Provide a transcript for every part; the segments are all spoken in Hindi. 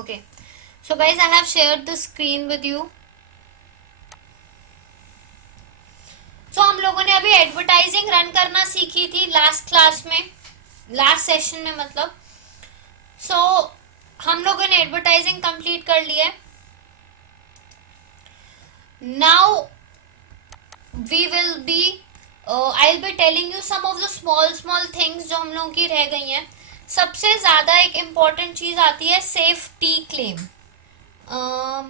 Okay, so guys, I have shared the screen with you. So हम लोगों ने अभी एडवर्टाइजिंग रन करना सीखी थी लास्ट क्लास में, लास्ट सेशन में मतलब. सो हम लोगों ने एडवर्टाइजिंग कंप्लीट कर लिया है. Now we will be I will be telling you some of the small things जो हम लोगों की रह गई हैं. सबसे ज्यादा एक इम्पॉर्टेंट चीज आती है safety claim.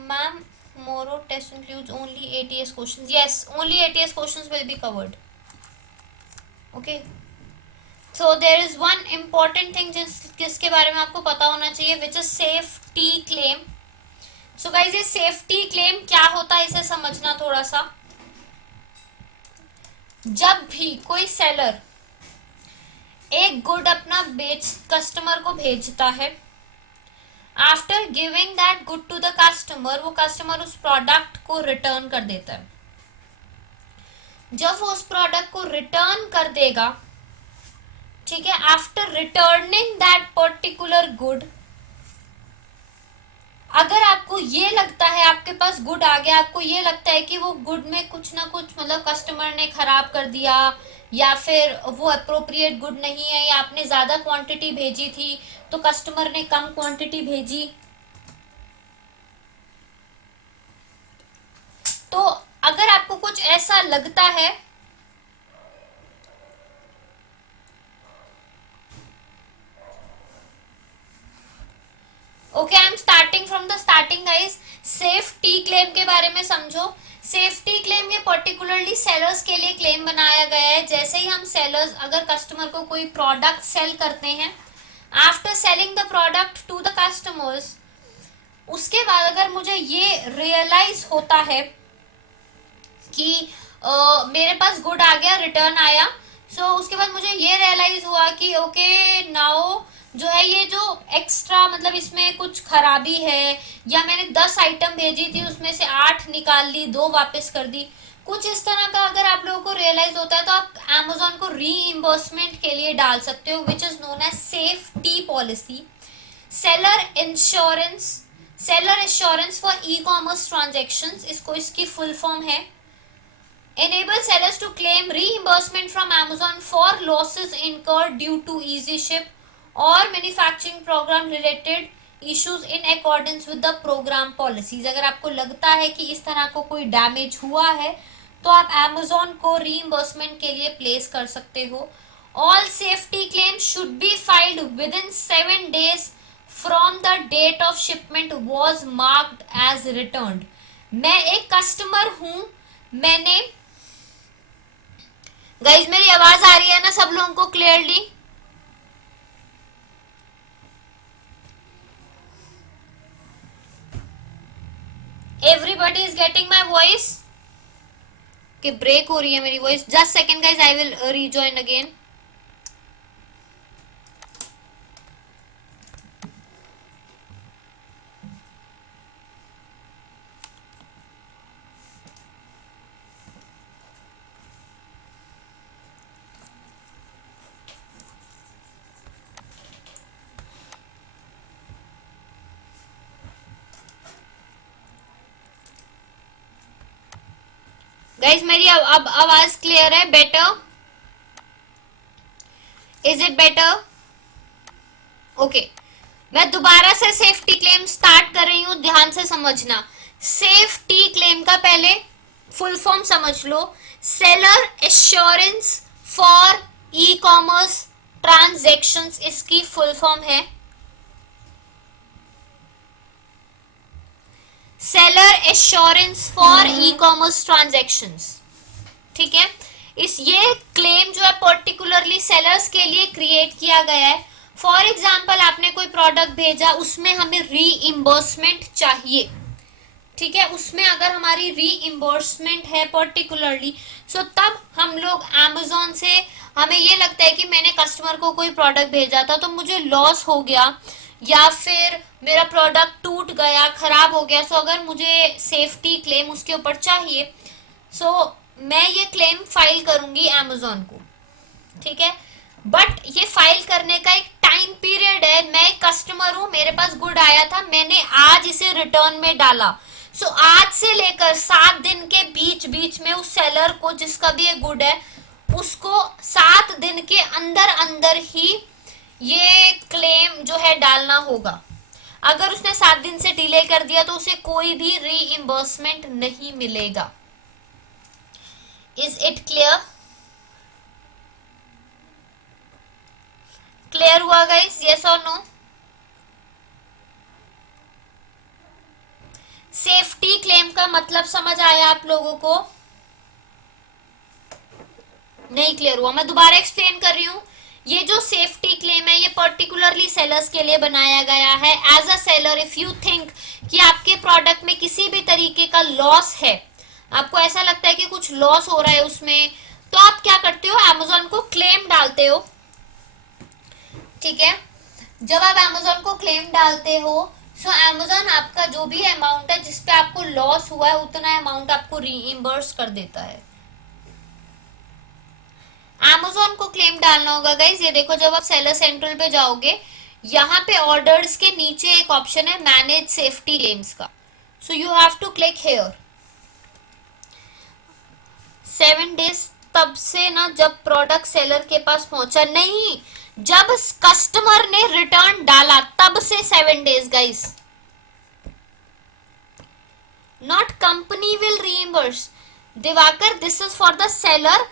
Ma'am, tomorrow test includes only ATS questions. Yes, only ATS questions will be covered. Okay, so there is one important thing जिसके बारे में आपको पता होना चाहिए, which is safety claim. So guys, ये safety claim क्या होता है इसे समझना थोड़ा सा. जब भी कोई सेलर एक गुड अपना कस्टमर को भेजता है, after giving that good to the customer, वो कस्टमर उस प्रोडक्ट को रिटर्न कर देता है. जब वो उस प्रोडक्ट को रिटर्न कर देगा, ठीक है, after returning that particular good, अगर आपको ये लगता है आपके पास गुड आ गया, आपको ये लगता है कि वो गुड में कुछ ना कुछ मतलब कस्टमर ने खराब कर दिया, या फिर वो अप्रोप्रिएट गुड नहीं है, या आपने ज्यादा क्वांटिटी भेजी थी तो कस्टमर ने कम क्वांटिटी भेजी, तो अगर आपको कुछ ऐसा लगता है, okay, I am starting from the starting guys. Safety claim के बारे में समझो. सेफ्टी क्लेम ये पर्टिकुलरली सेलर्स के लिए क्लेम बनाया गया है. जैसे ही हम सेलर्स अगर कस्टमर को कोई प्रोडक्ट सेल करते हैं, after selling the product to the customers, उसके बाद अगर मुझे ये रियलाइज होता है कि मेरे पास गुड आ गया, रिटर्न आया, सो उसके बाद मुझे ये रियलाइज हुआ कि ओके नाउ जो है ये जो एक्स्ट्रा मतलब इसमें कुछ खराबी है, या मैंने 10 आइटम भेजी थी उसमें से 8 निकाल ली, 2 वापस कर दी, कुछ इस तरह का अगर आप लोगों को रियलाइज होता है तो आप अमेजोन को रीइंबर्समेंट के लिए डाल सकते हो, which is known as safety policy. Seller insurance, seller insurance for e commerce transaction, इसको इसकी फुल फॉर्म है. Enable sellers to claim reimbursement from Amazon for losses incurred due to easy ship or manufacturing program related issues in accordance with the program policies. अगर आपको लगता है कि इस तरह को कोई डैमेज हुआ है तो आप Amazon को reimbursement के लिए प्लेस कर सकते हो. All safety claims should be filed within 7 days from the date of shipment was marked as returned. मैं एक कस्टमर हूं, मैंने गाइज मेरी आवाज आ रही है ना सब लोगों को clearly? Everybody is getting my voice? कि ब्रेक हो रही है मेरी voice? Just second guys, I will rejoin again. Guys मेरी अब आवाज क्लियर है? Better? Is it better? Okay, मैं दोबारा से सेफ्टी क्लेम स्टार्ट कर रही हूं, ध्यान से समझना. सेफ्टी क्लेम का पहले फुल फॉर्म समझ लो. Seller assurance for e commerce transactions, इसकी फुल फॉर्म है. Seller assurance for e commerce transactions, ठीक है. ये क्लेम जो है पर्टिकुलरली सेलर्स के लिए क्रिएट किया गया है. फॉर एग्जाम्पल आपने कोई प्रोडक्ट भेजा, उसमें हमें रीइंबर्समेंट चाहिए, ठीक है, उसमें अगर हमारी रीइंबर्समेंट है पर्टिकुलरली, सो तब हम लोग अमेजोन से, हमें ये लगता है कि मैंने कस्टमर को कोई प्रोडक्ट भेजा था तो मुझे लॉस हो गया, या फिर मेरा प्रोडक्ट टूट गया, खराब हो गया, सो अगर मुझे सेफ्टी क्लेम उसके ऊपर चाहिए, सो मैं ये क्लेम फाइल करूंगी अमेजोन को, ठीक है. बट ये फाइल करने का एक टाइम टाइमिंग पीरियड है, मैं कस्टमर हूं, मेरे पास गुड आया था, मैंने आज इसे रिटर्न में डाला, सो आज से लेकर 7 दिन के बीच बीच में उस सेलर को, जिसका भी ये गुड है, उसको 7 दिन के अंदर अंदर ही ये क्लेम जो है डालना होगा। अगर उसने 7 दिन से डिले कर दिया तो उसे कोई भी रीइंबर्समेंट नहीं मिलेगा। Is it clear? क्लियर हुआ गाइस? यस और नो? सेफ्टी क्लेम का मतलब समझ आया आप लोगों को? नहीं क्लियर हुआ? मैं दोबारा एक्सप्लेन कर रही हूं। ये जो सेफ्टी क्लेम है ये पर्टिकुलरली सेलर्स के लिए बनाया गया है। As a seller if you think कि आपके प्रोडक्ट में किसी भी तरीके का लॉस है, आपको ऐसा लगता है कि कुछ लॉस हो रहा है उसमें, तो आप क्या करते हो, अमेजोन को क्लेम डालते हो। ठीक है, जब आप अमेजोन को क्लेम डालते हो, सो अमेजोन आपका जो भी अमाउंट है जिसपे आपको लॉस हुआ है उतना अमाउंट आपको रीइंबर्स कर देता है। अमेजोन को क्लेम डालना होगा गाइज, ये देखो जब आप सेलर सेंट्रल पे जाओगे, यहाँ पे ऑर्डर्स के नीचे एक ऑप्शन है मैनेज सेफ्टी क्लेम्स का, so you have to click here. 7 days तब से ना जब प्रोडक्ट सेलर के पास पहुंचा, नहीं, जब कस्टमर ने रिटर्न डाला तब से 7 days guys, not company will reimburse. Diwakar, this is for the seller.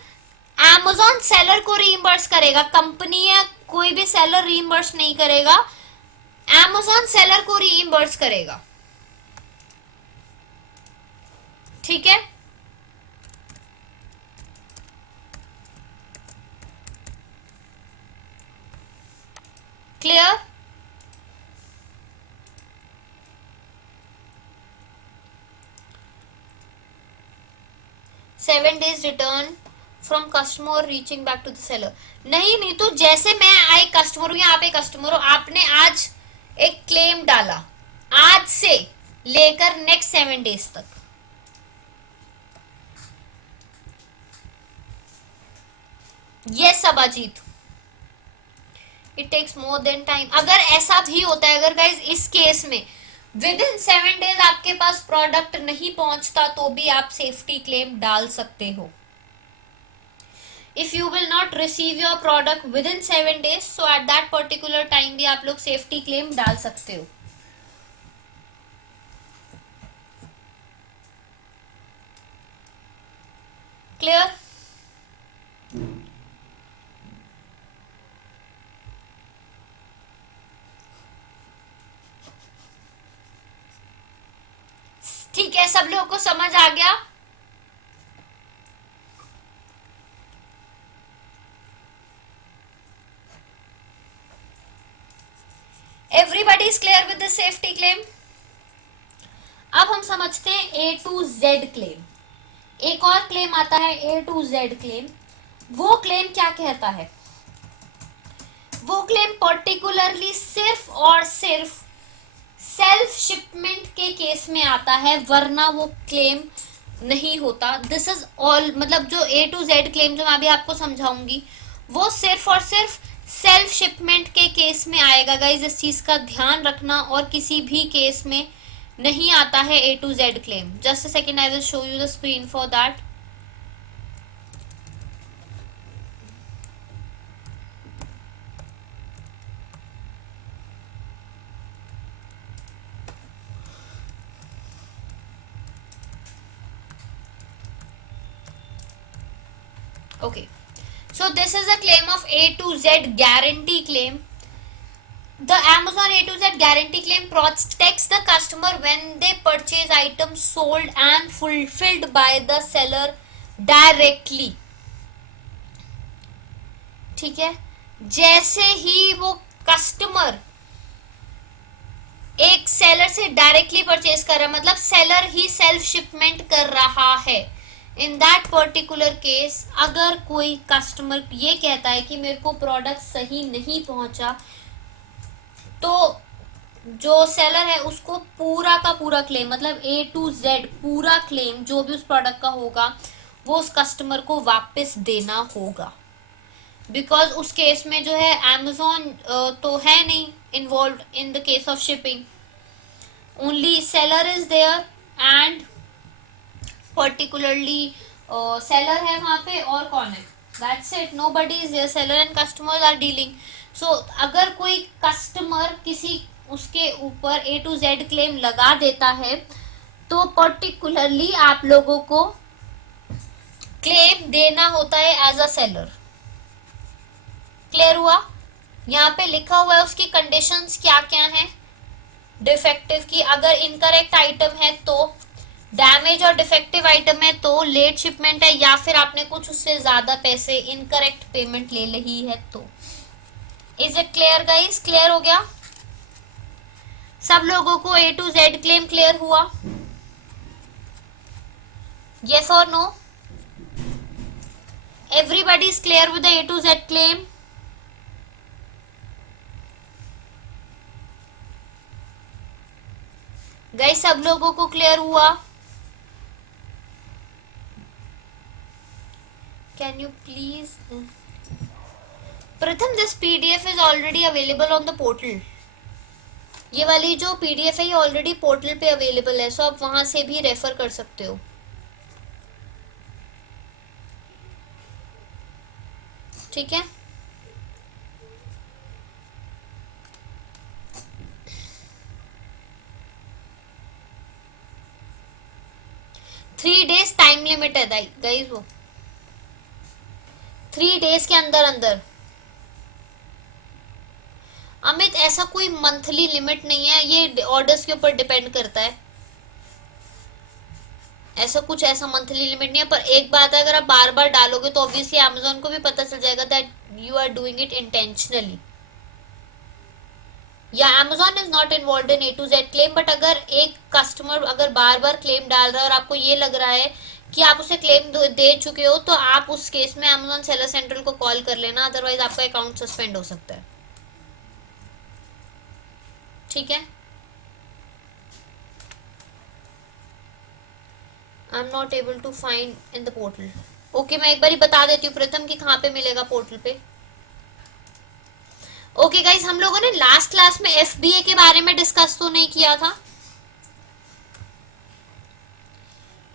Amazon seller को रीइंबर्स करेगा, कंपनी या कोई भी सेलर रीइंबर्स नहीं करेगा, अमेजोन सेलर को रीइंबर्स करेगा। ठीक है, clear? Seven days return from customer reaching back to the seller. नहीं, तो जैसे मैं आई कस्टमर हूं या आप एक कस्टमर हो, आपने आज एक क्लेम डाला, आज से लेकर नेक्स्ट 7 डेज तक, ये सब Ajit, it takes more than time. अगर ऐसा भी होता है, अगर गाइज इस केस में विद इन 7 डेज आपके पास प्रोडक्ट नहीं पहुंचता तो भी आप सेफ्टी क्लेम डाल सकते हो। If you will not receive your product with in 7 days, so at that particular time भी आप लोग सेफ्टी क्लेम डाल सकते हो। क्लियर? ठीक है, सब लोगों को समझ आ गया? Everybody is clear with the safety claim? अब हम समझते हैं ए टू जेड क्लेम। एक और क्लेम आता है ए टू जेड क्लेम। वो क्लेम क्या कहता है? वो क्लेम पर्टिकुलरली सिर्फ और सिर्फ सेल्फ शिपमेंट के केस में आता है, वरना वो क्लेम नहीं होता। दिस इज ऑल, मतलब जो ए टू जेड क्लेम जो मैं अभी आपको समझाऊंगी वो सिर्फ और सिर्फ सेल्फ शिपमेंट के केस में आएगा गाइज, इस चीज का ध्यान रखना, और किसी भी केस में नहीं आता है A to Z claim. Just a second, I will show you the screen for that. Okay, so this is a claim of A to Z guarantee claim. The Amazon A to Z guarantee claim protects the customer when they purchase items sold and fulfilled by the seller directly. ठीक है, जैसे ही वो कस्टमर एक सेलर से डायरेक्टली परचेज कर रहा है, मतलब सेलर ही सेल्फ शिपमेंट कर रहा है, इन दैट पर्टिकुलर केस अगर कोई कस्टमर ये कहता है कि मेरे को प्रोडक्ट सही नहीं पहुंचा, तो जो सेलर है उसको पूरा का पूरा क्लेम, मतलब ए टू जेड पूरा क्लेम जो भी उस प्रोडक्ट का होगा वो उस कस्टमर को वापस देना होगा। बिकॉज उस केस में जो है amazon तो है नहीं involve in the case of shipping, only seller is there and particularly seller है वहां पे और कौन है, that's it, nobody is there, seller and customers are dealing. So अगर कोई कस्टमर किसी उसके ऊपर ए टू जेड क्लेम लगा देता है तो पर्टिकुलरली आप लोगों को क्लेम देना होता है एज अ सेलर। क्लियर हुआ? यहाँ पे लिखा हुआ है उसकी कंडीशंस क्या क्या हैं डिफेक्टिव की, अगर इनकरेक्ट आइटम है तो, डैमेज और डिफेक्टिव आइटम है तो, लेट शिपमेंट है या फिर आपने कुछ उससे ज्यादा पैसे इनकरेक्ट पेमेंट ले ली है तो। Is it clear guys? Clear हो गया सब लोगों को? A to Z claim clear हुआ? यस और no? Everybody is clear with the A to Z claim? Guys सब लोगों को क्लियर हुआ? Can you please Pratham, this PDF is already available on the portal. ये वाली जो पीडीएफ है ये ऑलरेडी पोर्टल पे अवेलेबल है, सो आप वहां से भी रेफर कर सकते हो। ठीक है, थ्री डेज टाइम लिमिट है गाइस, वो 3 डेज के अंदर अंदर। अमित ऐसा कोई मंथली लिमिट नहीं है, ये ऑर्डर्स के ऊपर डिपेंड करता है, ऐसा मंथली लिमिट नहीं है। पर एक बात है, अगर आप बार बार डालोगे तो ऑब्वियसली अमेजोन को भी पता चल जाएगा that you are doing it intentionally, या Amazon is not involve in A to Z claim. But अगर एक कस्टमर अगर बार बार क्लेम डाल रहा है और आपको ये लग रहा है कि आप उसे क्लेम दे चुके हो तो आप उस केस में अमेजोन सेलर सेंट्रल को कॉल कर लेना, अदरवाइज आपका अकाउंट सस्पेंड हो सकता है। ठीक है, I am not able to find in the portal. Okay, मैं एक बार बता देती हूँ प्रथम कि कहाँ पे मिलेगा पोर्टल पे। ओके गाइज, हम लोगों ने लास्ट क्लास में एफबीए के बारे में डिस्कस तो नहीं किया था।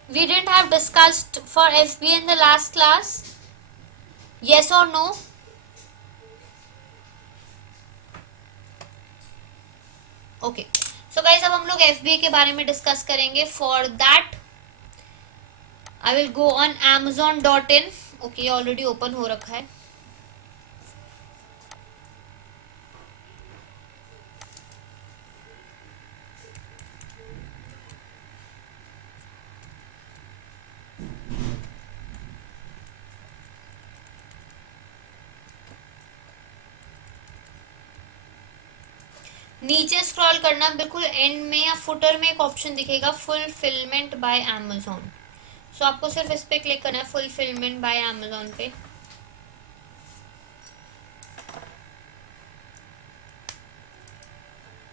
We didn't have discussed for FBA in the last class. Yes or no? Okay. So guys, अब हम लोग FBA के बारे में डिस्कस करेंगे. For that, I will go on Amazon.in. Okay, already open हो रखा है. नीचे स्क्रॉल करना, बिल्कुल एंड में या फुटर में एक ऑप्शन दिखेगा फुलफिलमेंट बाय अमेजोन. सो आपको सिर्फ इस पे क्लिक करना है, फुलफिलमेंट बाय अमेजोन पे.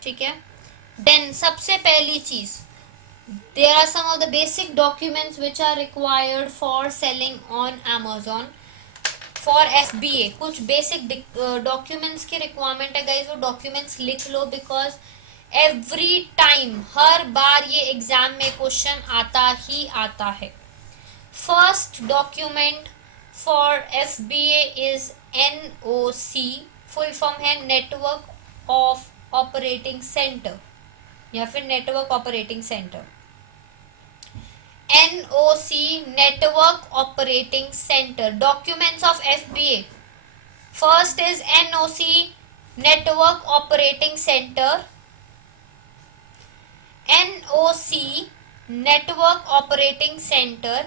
ठीक है, देन सबसे पहली चीज, there are some of the basic documents which are required for selling on Amazon for FBA. कुछ बेसिक डॉक्यूमेंट्स की रिक्वायरमेंट है गाइज, वो डॉक्यूमेंट्स लिख लो बिकॉज एवरी टाइम, हर बार ये एग्जाम में क्वेश्चन आता ही आता है. First document for FBA is NOC, full form है नेटवर्क ऑफ ऑपरेटिंग सेंटर या फिर network operating centre. NOC, Network Operating Center. Documents of FBA. First is NOC, Network Operating Center. NOC, Network Operating Center.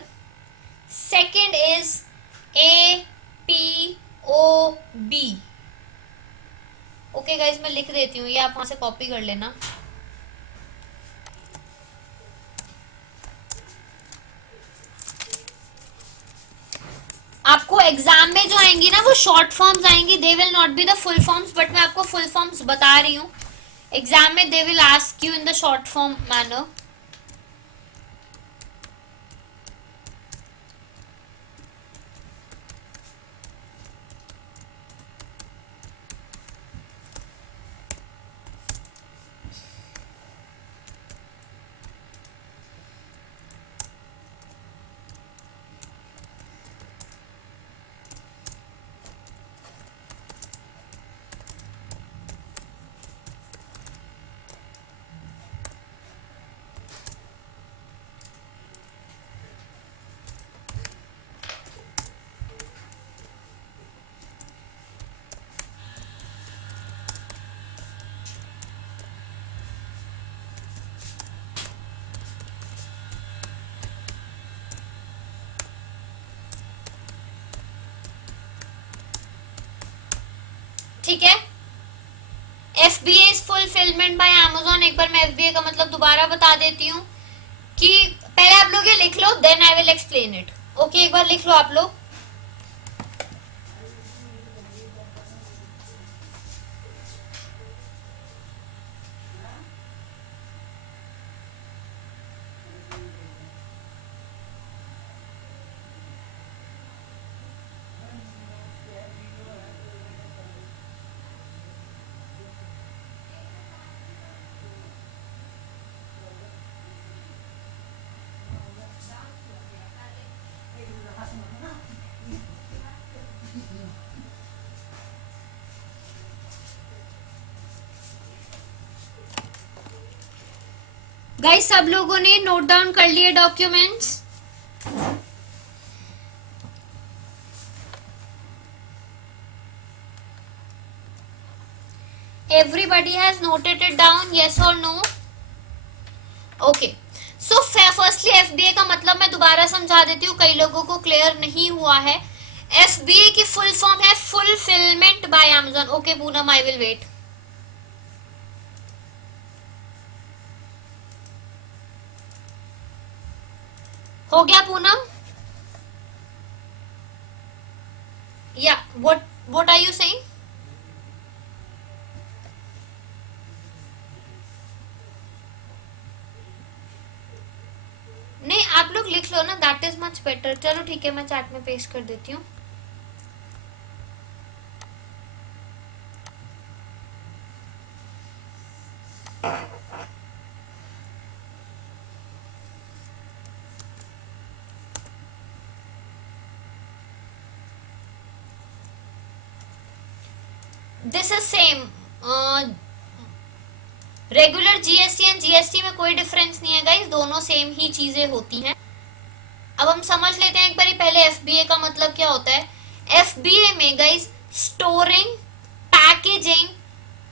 Second is APOB. Okay guys, मैं लिख देती हूँ, ये आप वहां से कॉपी कर लेना. आपको एग्जाम में जो आएंगी ना वो शॉर्ट फॉर्म्स आएंगी, they will not be the full forms, but मैं आपको फुल फॉर्म्स बता रही हूँ. एग्जाम में they will ask you in the short form manner. ठीक है। FBA is fulfilment by Amazon। एक बार मैं FBA का मतलब दोबारा बता देती हूँ कि पहले आप लोग ये लिख लो, then I will explain it. Okay, एक बार लिख लो आप लोग। गाइस, सब लोगों ने नोट डाउन कर लिए documents? Everybody has noted it down, yes और no? Okay, so firstly FBA का मतलब मैं दोबारा समझा देती हूँ, कई लोगों को क्लियर नहीं हुआ है। FBA की फुल फॉर्म है fulfilment by Amazon। Okay Poonam, I will wait. हो गया पूनम? या व्हाट आर यू सेइंग? नहीं, आप लोग लिख लो ना, दैट इज मच बेटर। चलो ठीक है, मैं चैट में पेस्ट कर देती हूँ। This is same. Regular GST and GST में कोई डिफरेंस नहीं है गाइस, दोनों सेम ही चीजें होती हैं। अब हम समझ लेते हैं एक बार पहले FBA का मतलब क्या होता है। FBA में guys storing, packaging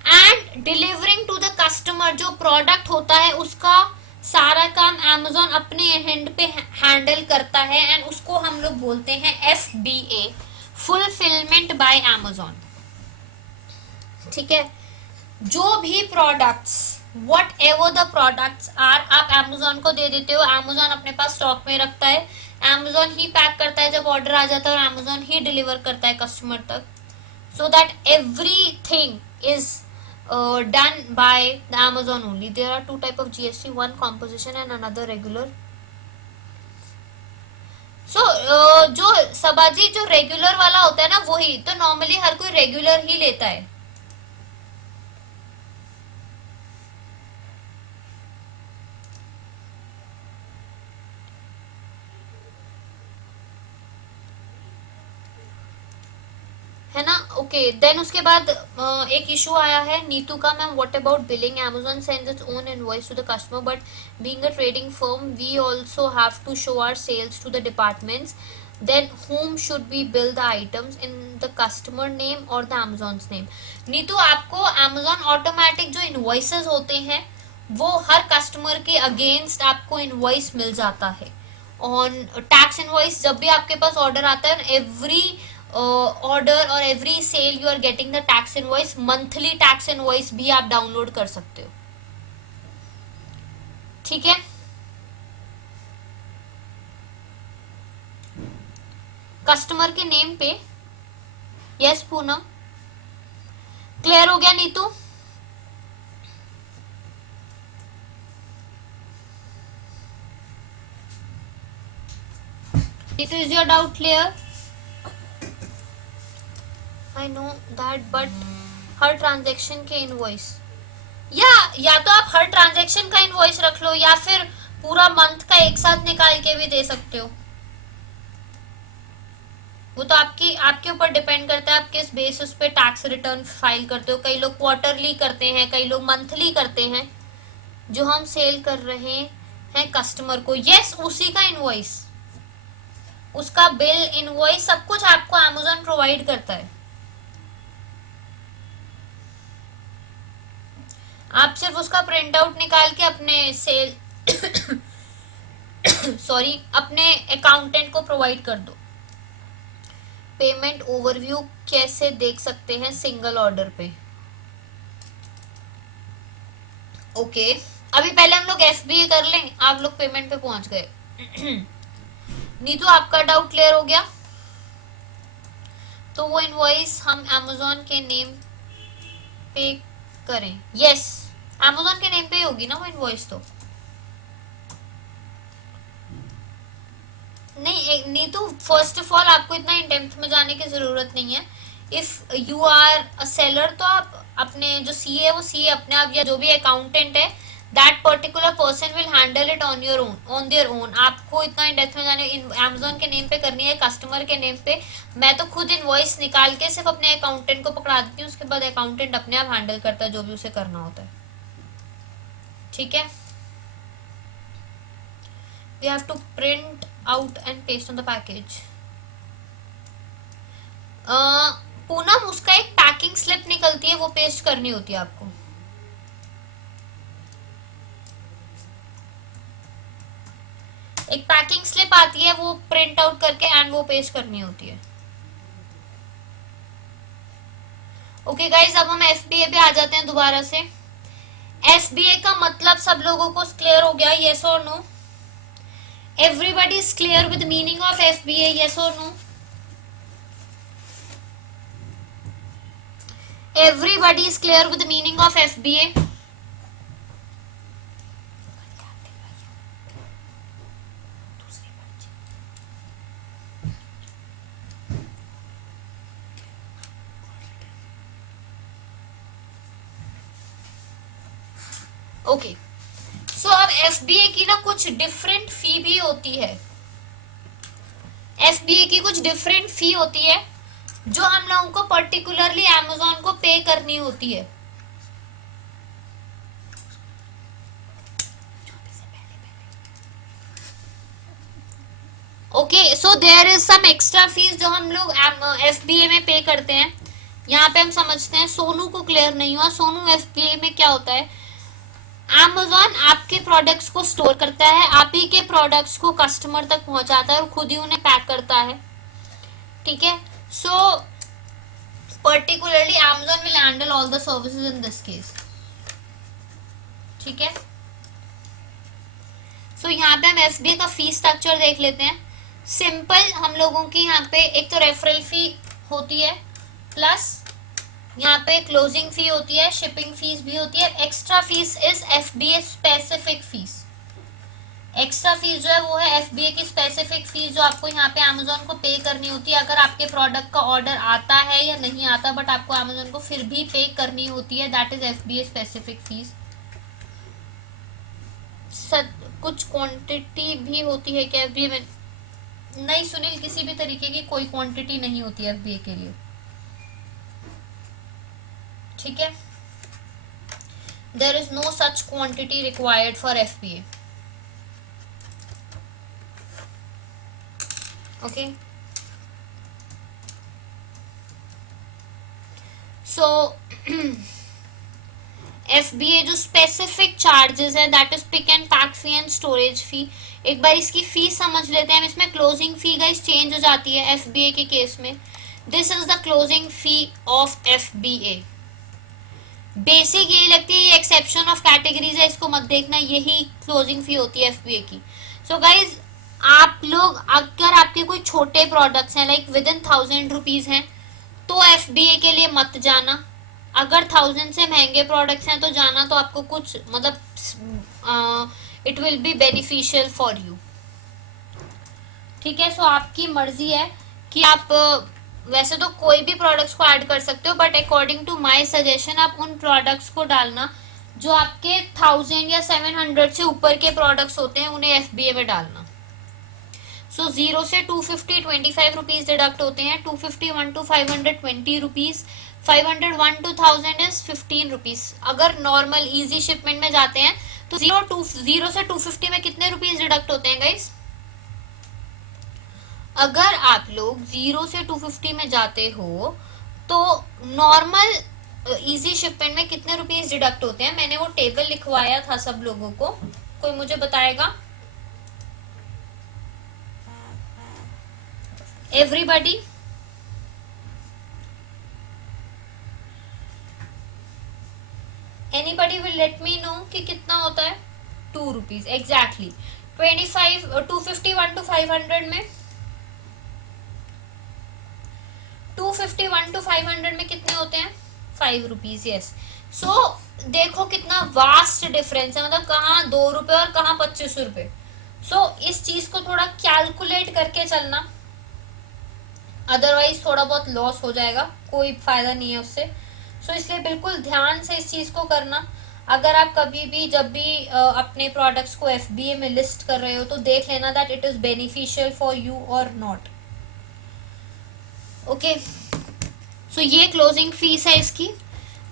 and delivering to the customer, जो प्रोडक्ट होता है उसका सारा काम Amazon अपने हैंड पे हैंडल करता है एंड उसको हम लोग बोलते हैं FBA, फुलफिलमेंट बाय Amazon। ठीक है, जो भी products, whatever the products are, आप Amazon को दे देते हो, Amazon अपने पास स्टॉक में रखता है, Amazon ही पैक करता है जब ऑर्डर आ जाता है और Amazon ही डिलीवर करता है कस्टमर तक, so that everything is done by the Amazon only. There are two type of GST, one composition and another regular. So जो सबाजी जो रेगुलर वाला होता है ना, वही तो नॉर्मली हर कोई रेगुलर ही लेता है। है ना? ओके, देन उसके बाद एक इशू आया है नीतू का, ma'am what about billing? Amazon sends its own invoice to the customer, but being a trading firm we also have to show our sales to the departments. Then whom should we bill the items, in the customer name or the Amazon's name? Neetu, आपको Amazon ऑटोमेटिक जो इनवॉइसेस होते हैं वो हर कस्टमर के अगेंस्ट आपको इनवॉइस मिल जाता है। ऑन टैक्स इनवॉइस जब भी आपके पास ऑर्डर आता है, एवरी ऑर्डर और every sale you are getting the tax invoice, monthly tax invoice भी आप डाउनलोड कर सकते हो। ठीक है, कस्टमर के नेम पे। यस पूनम, क्लियर हो गया Neetu? Neetu, is your doubt clear? I know that, but her transaction के इनवॉइस, या तो आप हर ट्रांजेक्शन का इनवॉइस रख लो या फिर पूरा मंथ का एक साथ निकाल के भी दे सकते हो। वो तो आपके ऊपर डिपेंड करता है आप किस बेसिस पे टैक्स रिटर्न फाइल करते हो। कई लोग क्वार्टरली करते हैं, कई लोग मंथली करते हैं। जो हम सेल कर रहे हैं कस्टमर को, यस उसी का इनवॉइस, उसका बिल, इनवॉइस, सब कुछ आपको Amazon प्रोवाइड करता है। आप सिर्फ उसका प्रिंट आउट निकाल के अपने सेल सॉरी अपने अकाउंटेंट को प्रोवाइड कर दो। पेमेंट ओवरव्यू कैसे देख सकते हैं सिंगल ऑर्डर पे? ओके अभी पहले हम लोग एफबीए कर लें, आप लोग पेमेंट पे पहुंच गए। नीतू आपका डाउट क्लियर हो गया? तो वो इनवॉइस हम अमेजोन के नेम पे करें? यस अमेजोन के नेम पे ही होगी ना वो इनवॉइस तो। नीतू फर्स्ट ऑफ ऑल आपको इतना इन डेप्थ में जाने की जरूरत नहीं है। If you are a seller तो आप अपने जो सीए है वो सीए अपने आप, या जो भी अकाउंटेंट है that particular person will handle it on your own, on their own. आपको इतना इन डेप्थ में जाने अमेजोन के नेम पे करनी है, कस्टमर के नेम पे। मैं तो खुद इनवॉइस निकाल के सिर्फ अपने अकाउंटेंट को पकड़ा देती हूँ, उसके बाद अकाउंटेंट अपने आप हैंडल करता है जो भी उसे करना होता है। ठीक है, we have to print out and paste on the package. Poonam उसका एक पैकिंग स्लिप निकलती है, वो पेस्ट करनी होती है आपको। एक पैकिंग स्लिप आती है, वो प्रिंट आउट करके एंड वो पेस्ट करनी होती है। ओके गाइज, अब हम एफबीए पे आ जाते हैं दोबारा से। एफबीए का मतलब सब लोगों को क्लियर हो गया, येस और no? Everybody is clear with the meaning of FBA, yes or no? Everybody is clear with the meaning of FBA? Okay so अब एफबीए की ना कुछ डिफरेंट फी भी होती है। एफबीए की कुछ डिफरेंट फी होती है जो हम लोगों को पर्टिकुलरली अमेजोन को पे करनी होती है। Okay so there is some extra fees जो हम लोग एफबीए में पे करते हैं। यहाँ पे हम समझते हैं, सोनू को क्लियर नहीं हुआ। सोनू एफबीए में क्या होता है? अमेजोन आपके प्रोडक्ट्स को स्टोर करता है, आप ही के प्रोडक्ट्स को कस्टमर तक पहुंचाता है और खुद ही उन्हें पैक करता है। ठीक है, so particularly Amazon will handle all the services in this case. ठीक है, सो यहाँ पे हम एफबीए का फी स्ट्रक्चर देख लेते हैं। सिंपल हम लोगों की यहाँ पे एक तो रेफरल फी होती है, प्लस यहाँ पे क्लोजिंग फी होती है, शिपिंग फीस भी होती है। Extra fees is FBA specific fees. Extra fees जो है वो है एफबीए की स्पेसिफिक फीस जो आपको यहाँ पे अमेजोन को पे करनी होती है। अगर आपके प्रोडक्ट का ऑर्डर आता है या नहीं आता, बट आपको अमेजोन को फिर भी पे करनी होती है, that is FBA specific fees. कुछ क्वांटिटी भी होती है क्या एफबीए में? नहीं सुनील, किसी भी तरीके की कोई क्वांटिटी नहीं होती है एफबीए के लिए। ठीक है, there is no such quantity required for FBA. Okay, so FBA जो स्पेसिफिक चार्जेस है that is pick and pack fee and storage fee. एक बार इसकी फीस समझ लेते हैं हम। इसमें क्लोजिंग फी गाइस चेंज हो जाती है एफबीए के केस में। This is the closing fee of FBA. Basic यही लगती है, ये एक्सेप्शन ऑफ कैटेगरीज है, इसको मत देखना, यही क्लोजिंग फी होती है एफबीए की। सो गाइज आप लोग अगर आपके कोई छोटे प्रोडक्ट्स हैं लाइक विद इन 1000 रुपीज हैं तो एफबीए के लिए मत जाना। अगर 1000 से महंगे प्रोडक्ट्स हैं तो जाना, तो आपको कुछ मतलब it will be beneficial for you. ठीक है, सो आपकी मर्जी है कि आप वैसे तो कोई भी प्रोडक्ट्स को ऐड कर सकते हो, but according to my suggestion आप उन प्रोडक्ट्स को डालना जो आपके 1000 या 700 से ऊपर के प्रोडक्ट्स होते हैं, उन्हें एफबीए में डालना। सो 0 से 250 25 रुपीज डिडक्ट होते हैं, 251 to 500 20 rupees, 501 to 1000 is 15 rupees. अगर नॉर्मल इजी शिपमेंट में जाते हैं तो 0 से 250 में कितने रुपीज डिडक्ट होते हैं गाइस? अगर आप लोग 0 से 250 में जाते हो तो नॉर्मल इजी शिपमेंट में कितने रुपीज डिडक्ट होते हैं? मैंने वो टेबल लिखवाया था सब लोगों को, कोई मुझे बताएगा? Everybody anybody will let me no कि कितना होता है? 2 रुपीज एग्जैक्टली। 25 251 टू 500 में 251 टू 500 में कितने होते हैं? 5 रुपीज। यस। सो देखो कितना वास्ट डिफरेंस है, मतलब कहाँ 2 रुपए और कहाँ 25 रुपए। सो इस चीज को थोड़ा कैलकुलेट करके चलना, अदरवाइज थोड़ा बहुत लॉस हो जाएगा, कोई फायदा नहीं है उससे। सो इसलिए बिल्कुल ध्यान से इस चीज को करना। अगर आप कभी भी जब भी अपने प्रोडक्ट्स को FBA में लिस्ट कर रहे हो तो देख लेना that it is beneficial for you और नॉट। ओके, सो ये क्लोजिंग फीस है इसकी।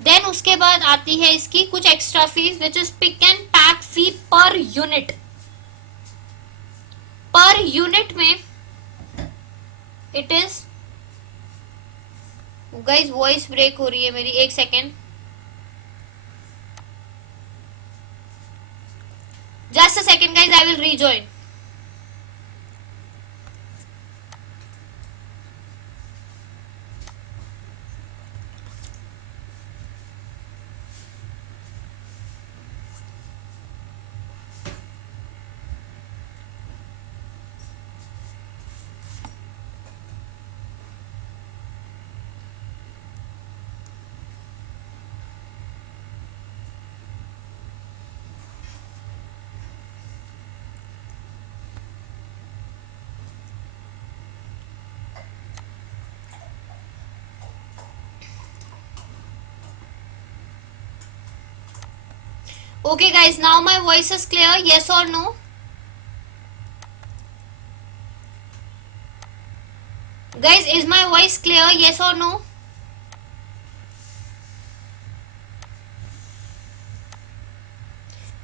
देन उसके बाद आती है इसकी कुछ extra fees which is pick and pack fee per unit. Per unit में it is, guys voice break हो रही है मेरी, एक second, just a second guys, I will rejoin. Okay guys, now my voice is clear, yes or no? Guys, is my voice clear, yes or no?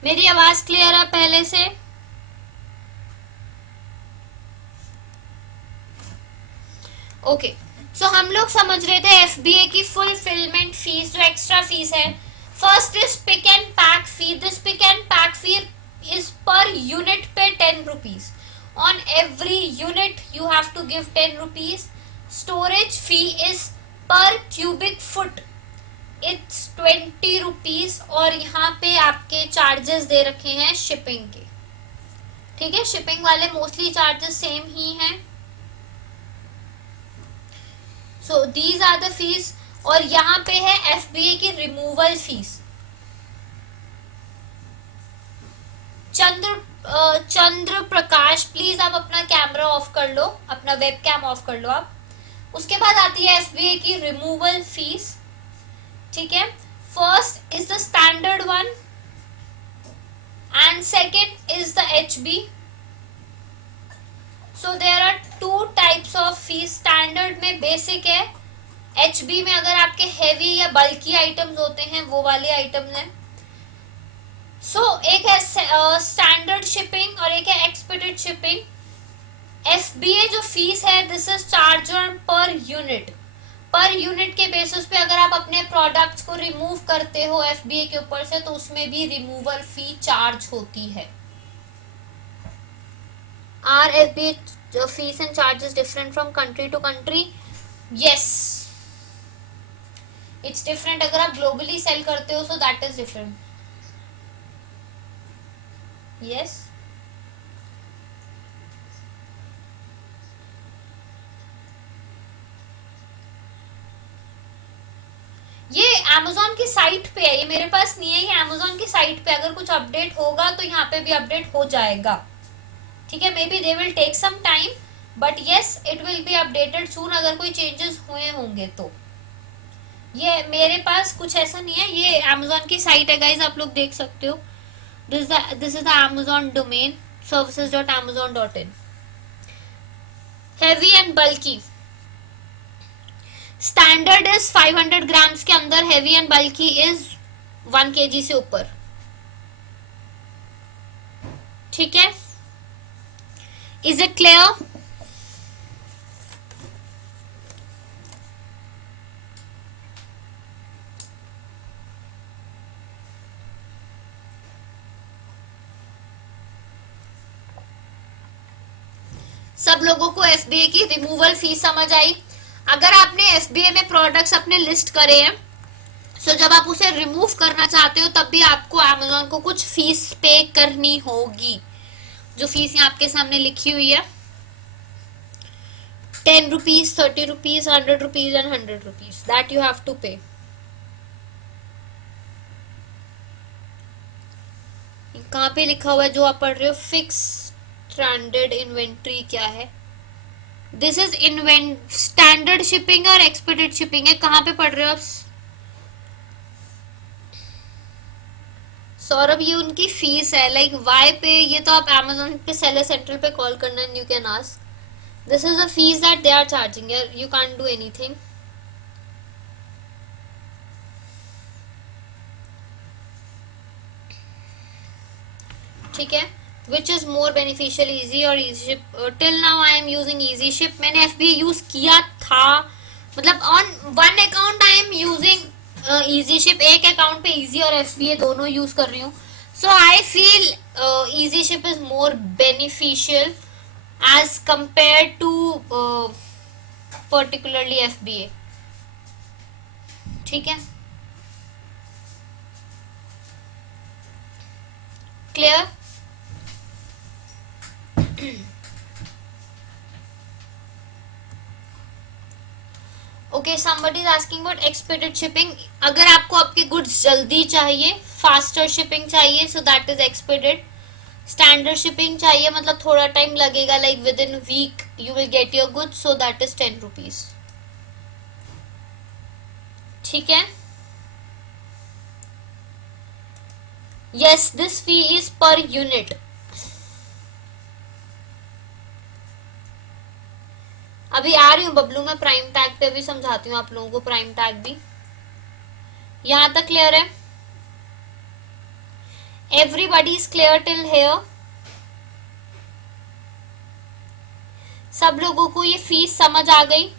मेरी आवाज क्लियर है पहले से? ओके, सो हम लोग समझ रहे थे FBA की फुलफिलमेंट फीस, जो एक्स्ट्रा फीस है। First is pick and pack fee. This pick and pack fee is per unit पे 10 rupees. On every unit you have to give 10 rupees. Storage fee is per cubic foot. It's 20 rupees. और यहाँ पे आपके चार्जेस दे रखे हैं शिपिंग के, ठीक है। शिपिंग वाले मोस्टली चार्जेस सेम ही हैं। So these are the fees. और यहाँ पे है FBA की removal fees. Chandra Prakash, please आप अपना कैमरा ऑफ कर लो, अपना वेब कैम ऑफ कर लो आप। उसके बाद आती है FBA की रिमूवल फीस, ठीक है। First is the standard one and second is the HB। So there are 2 types of fees. Standard में बेसिक है, HB में अगर आपके हेवी या बल्की आइटम्स होते हैं वो वाले आइटम्स हैं। सो एक है स्टैंडर्ड शिपिंग और एक है एक्सपेडिट शिपिंग। FBA जो फीस है दिस इज चार्ज ऑन पर यूनिट। पर यूनिट के बेसिस पे अगर आप अपने प्रोडक्ट्स को रिमूव करते हो FBA के ऊपर से तो उसमें भी रिमूवल फी चार्ज होती है। Are FBA fees and charges different from country to country? Yes, it's different. अगर आप ग्लोबली सेल करते हो so that is different. Yes, ये Amazon की साइट पे है, ये मेरे पास नहीं है, ये Amazon की साइट पे अगर कुछ अपडेट होगा तो यहाँ पे भी अपडेट हो जाएगा, ठीक है। Maybe they will take some time but yes it will be updated soon अगर कोई चेंजेस हुए होंगे तो। ये मेरे पास कुछ ऐसा नहीं है, ये Amazon की साइट है गाइज, आप लोग देख सकते हो। This is the Amazon domain, services.amazon.in. Heavy and bulky. Standard is 500 grams के अंदर, heavy and bulky is 1 kg से ऊपर, ठीक है। Is it clear? सब लोगों को FBA की रिमूवल फीस समझ आई? अगर आपने FBA में प्रोडक्ट्स अपने लिस्ट करे हैं सो जब आप उसे रिमूव करना चाहते हो तब भी आपको अमेजोन को कुछ फीस पे करनी होगी, जो फीस यहाँ आपके सामने लिखी हुई है, 10 rupees, 30 rupees, 100 rupees and 100 rupees, that you have to pay. कहाँ पे लिखा हुआ है जो आप पढ़ रहे हो, फिक्स स्टैंडर्ड इन्वेंट्री क्या है? This is invent standard shipping और एक्सपेडिट शिपिंग है। कहाँ पे पढ़ रहे हो आप सौरभ? ये उनकी फीस है, लाइक वाई पे, ये तो आप अमेजोन पे सेलर सेंट्रल पे कॉल करना and you can ask. This is the fees that they are charging, you can't do anything. ठीक है, which is more beneficial, easy और easy ship? Till now I am using easy ship. मैंने एफबीए यूज किया था, मतलब on one account I am using easy ship, एक अकाउंट पे इजी और एफबीए दोनों यूज कर रही हूँ। So I feel easy ship is more beneficial as compare to particularly FBA. ठीक है, clear? Okay, somebody is asking about expedited shipping। अगर आपको आपके गुड्स जल्दी चाहिए, फास्टर शिपिंग चाहिए, so that is expedite. Standard shipping चाहिए, मतलब थोड़ा टाइम लगेगा, like within week you will get your goods, so that is 10 rupees. ठीक है, yes, this fee is per unit. अभी आ रही हूँ बबलू, मैं प्राइम टैग पे भी समझाती हूँ आप लोगों को, प्राइम टैग भी। यहां तक क्लियर है? Everybody is clear till here? सब लोगों को ये फीस समझ आ गई?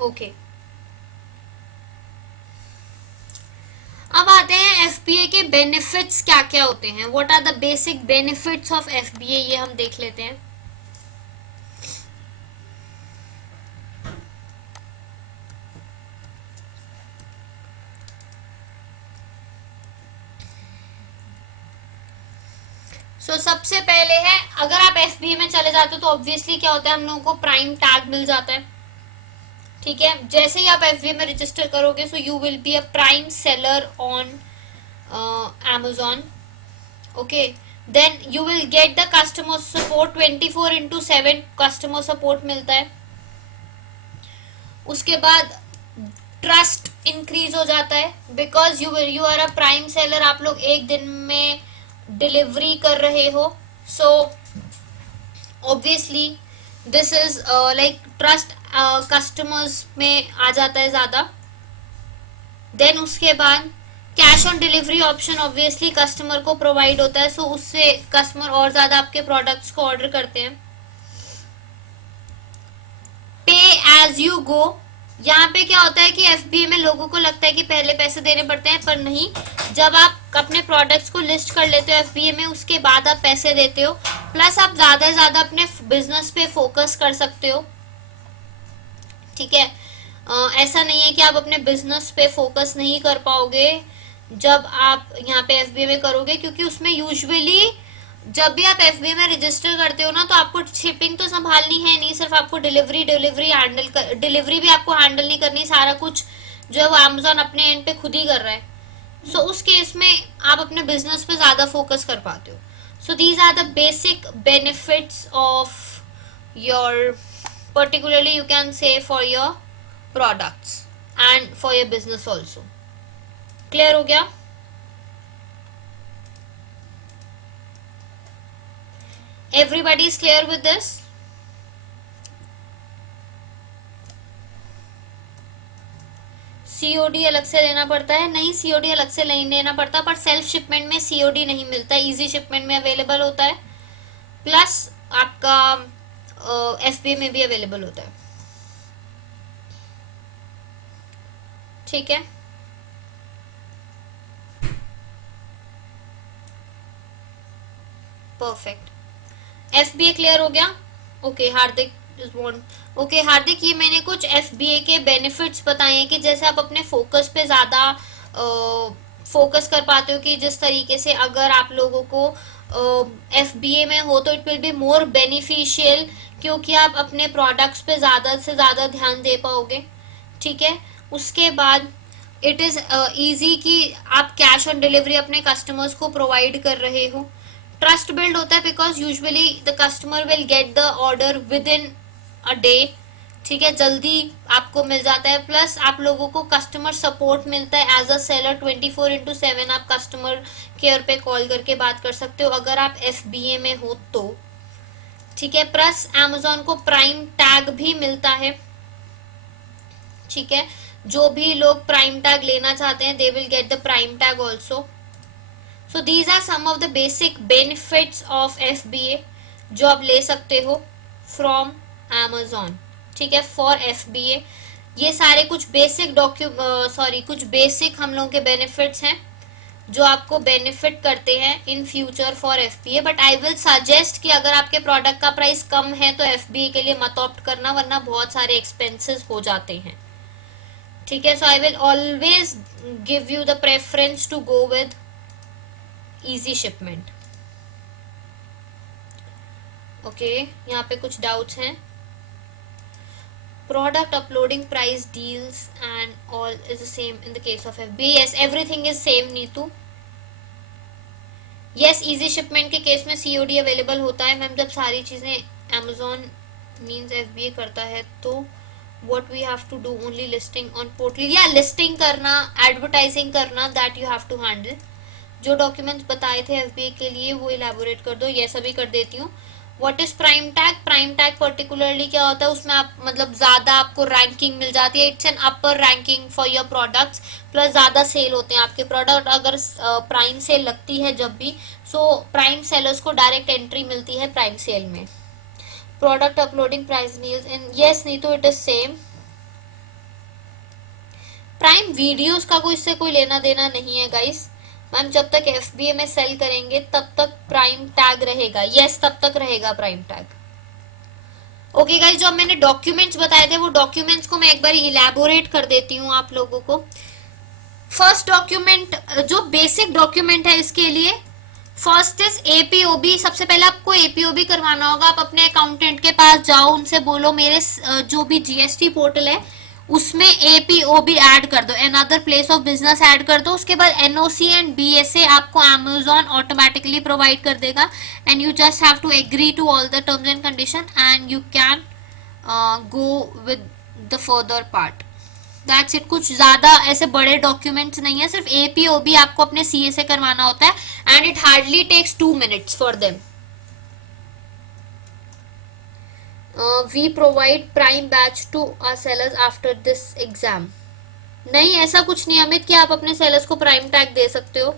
ओके, अब आते हैं एफबीए के बेनिफिट्स क्या क्या होते हैं। What are the basic benefits of FBA, ये हम देख लेते हैं। सबसे पहले है, अगर आप एफबीए में चले जाते हो तो ऑब्वियसली क्या होता है, हम लोगों को प्राइम टैग मिल जाता है। ठीक है, जैसे ही आप एफबीए में रजिस्टर करोगे, so you will be a prime seller on Amazon। Okay, then you will get the customer support, 24/7 customer support मिलता है। उसके बाद ट्रस्ट इंक्रीज हो जाता है, because you are a prime seller, आप लोग एक दिन में डिलीवरी कर रहे हो, so obviously this is like trust customers में आ जाता है ज़्यादा। देन उसके बाद cash on delivery option obviously customer को प्रोवाइड होता है, सो उससे कस्टमर और ज़्यादा आपके प्रोडक्ट्स को ऑर्डर करते हैं। पे एज यू गो, यहाँ पे क्या होता है कि एफबीए में लोगों को लगता है कि पहले पैसे देने पड़ते हैं, पर नहीं। जब आप अपने प्रोडक्ट्स को लिस्ट कर लेते हो एफबीए में, उसके बाद आप पैसे देते हो, प्लस आप ज़्यादा से ज़्यादा अपने बिजनेस पे फोकस कर सकते हो। ठीक है, ऐसा नहीं है कि आप अपने बिजनेस पे फोकस नहीं कर पाओगे जब आप यहाँ पे एफबीए में करोगे, क्योंकि उसमें यूजुअली जब भी आप एफबीए में रजिस्टर करते हो ना, तो आपको शिपिंग तो संभालनी है नहीं, सिर्फ आपको डिलीवरी भी आपको हैंडल नहीं करनी, सारा कुछ जो है वो अमेजोन अपने एंड पे खुद ही कर रहा है। सो उस केस में आप अपने बिजनेस पे ज़्यादा फोकस कर पाते हो। So these are the basic benefits of your, particularly you can say for your products and for your business also. Clear हो गया? Everybody is clear with this? COD अलग से लेना पड़ता है? नहीं, सीओडी अलग से नहीं लेना पड़ता, पर सेल्फ शिपमेंट में सीओडी नहीं मिलता, इजी शिपमेंट में अवेलेबल होता है, प्लस आपका एफबीए में भी अवेलेबल होता है। ठीक है, परफेक्ट। एफबीए क्लियर हो गया? Okay Hardik is one. Okay Hardik, ये मैंने कुछ एफबीए के बेनिफिट्स बताए हैं कि जैसे आप अपने फोकस पे ज़्यादा फोकस कर पाते हो, कि जिस तरीके से अगर आप लोगों को एफबीए में हो तो it will be more beneficial, क्योंकि आप अपने प्रोडक्ट्स पे ज़्यादा से ज़्यादा ध्यान दे पाओगे। ठीक है, उसके बाद इट इज़ ईजी कि आप कैश ऑन डिलीवरी अपने कस्टमर्स को प्रोवाइड कर रहे हो। ट्रस्ट बिल्ड होता है because usually the customer will get the order with in a day. ठीक है, जल्दी आपको मिल जाता है। प्लस आप लोगों को कस्टमर सपोर्ट मिलता है एज अ सेलर, 24/7 आप कस्टमर केयर पे कॉल करके बात कर सकते हो अगर आप एफबीए में हो तो। ठीक है, प्लस अमेजोन को प्राइम टैग भी मिलता है। ठीक है, जो भी लोग प्राइम टैग लेना चाहते हैं they will get the prime tag also. So these are some of the basic benefits of FBA जो आप ले सकते हो फ्रॉम अमेजोन। ठीक है, फॉर एफबीए ये सारे कुछ बेसिक कुछ बेसिक हम लोगों के बेनिफिट्स हैं जो आपको बेनिफिट करते हैं in future for FBA. But I will suggest कि अगर आपके प्रोडक्ट का प्राइस कम है तो एफबीए के लिए मत ऑप्ट करना, वरना बहुत सारे एक्सपेंसेस हो जाते हैं। ठीक है, so I will always give you the preference to go with easy shipment. Okay, यहाँ पे कुछ डाउट्स हैं। Product uploading price deals and all is the same in the case of FBA. Yes, everything is same Neetu. yes, easy shipment के केस में COD अवेलेबल होता है मैम। जब सारी चीज़ें Amazon मीन्स FBA करता है तो what we have to do only listing on portal या listing करना, advertising करना, that you have to handle। जो डॉक्यूमेंट्स बताए थे FBA के लिए वो इलेबोरेट कर दो। ये सभी कर देती हूँ। What is prime tag? Prime tag particularly क्या होता है, उसमें आप मतलब ज़्यादा आपको रैंकिंग मिल जाती है। It's an upper ranking for your products, plus ज़्यादा सेल होते हैं आपके प्रोडक्ट अगर प्राइम सेल लगती है जब भी। सो प्राइम सेलर्स को डायरेक्ट एंट्री मिलती है प्राइम सेल में। Product uploading price Niels in yes Neetu it is same. Prime videos का कोई इससे कोई लेना देना नहीं है गाइस। मैम जब तक एफबीए में सेल करेंगे तब तक प्राइम टैग रहेगा। यस, तब तक रहेगा प्राइम टैग। ओके गाइस, जो मैंने डॉक्यूमेंट्स बताए थे वो डॉक्यूमेंट्स को मैं एक बार इलैबोरेट कर देती हूँ आप लोगों को। फर्स्ट डॉक्यूमेंट जो बेसिक डॉक्यूमेंट है इसके लिए फर्स्ट इज एपीओबी। सबसे पहले आपको एपीओबी करवाना होगा। आप अपने अकाउंटेंट के पास जाओ, उनसे बोलो मेरे जो भी जीएसटी पोर्टल है उसमें एपीओबी ऐड कर दो, another place of business add कर दो। उसके बाद एनओसी एंड बीएसए आपको अमेजोन ऑटोमेटिकली प्रोवाइड कर देगा and you just have to agree to all the terms and conditions and you can go with the further part. That's it. कुछ ज्यादा ऐसे बड़े डॉक्यूमेंट्स नहीं है, सिर्फ एपीओबी आपको अपने सीए से करवाना होता है and it hardly takes 2 minutes for them. we provide prime batch to our sellers after this exam। नहीं, ऐसा कुछ नहीं अमित कि आप अपने सेलर्स को प्राइम टैग दे सकते हो।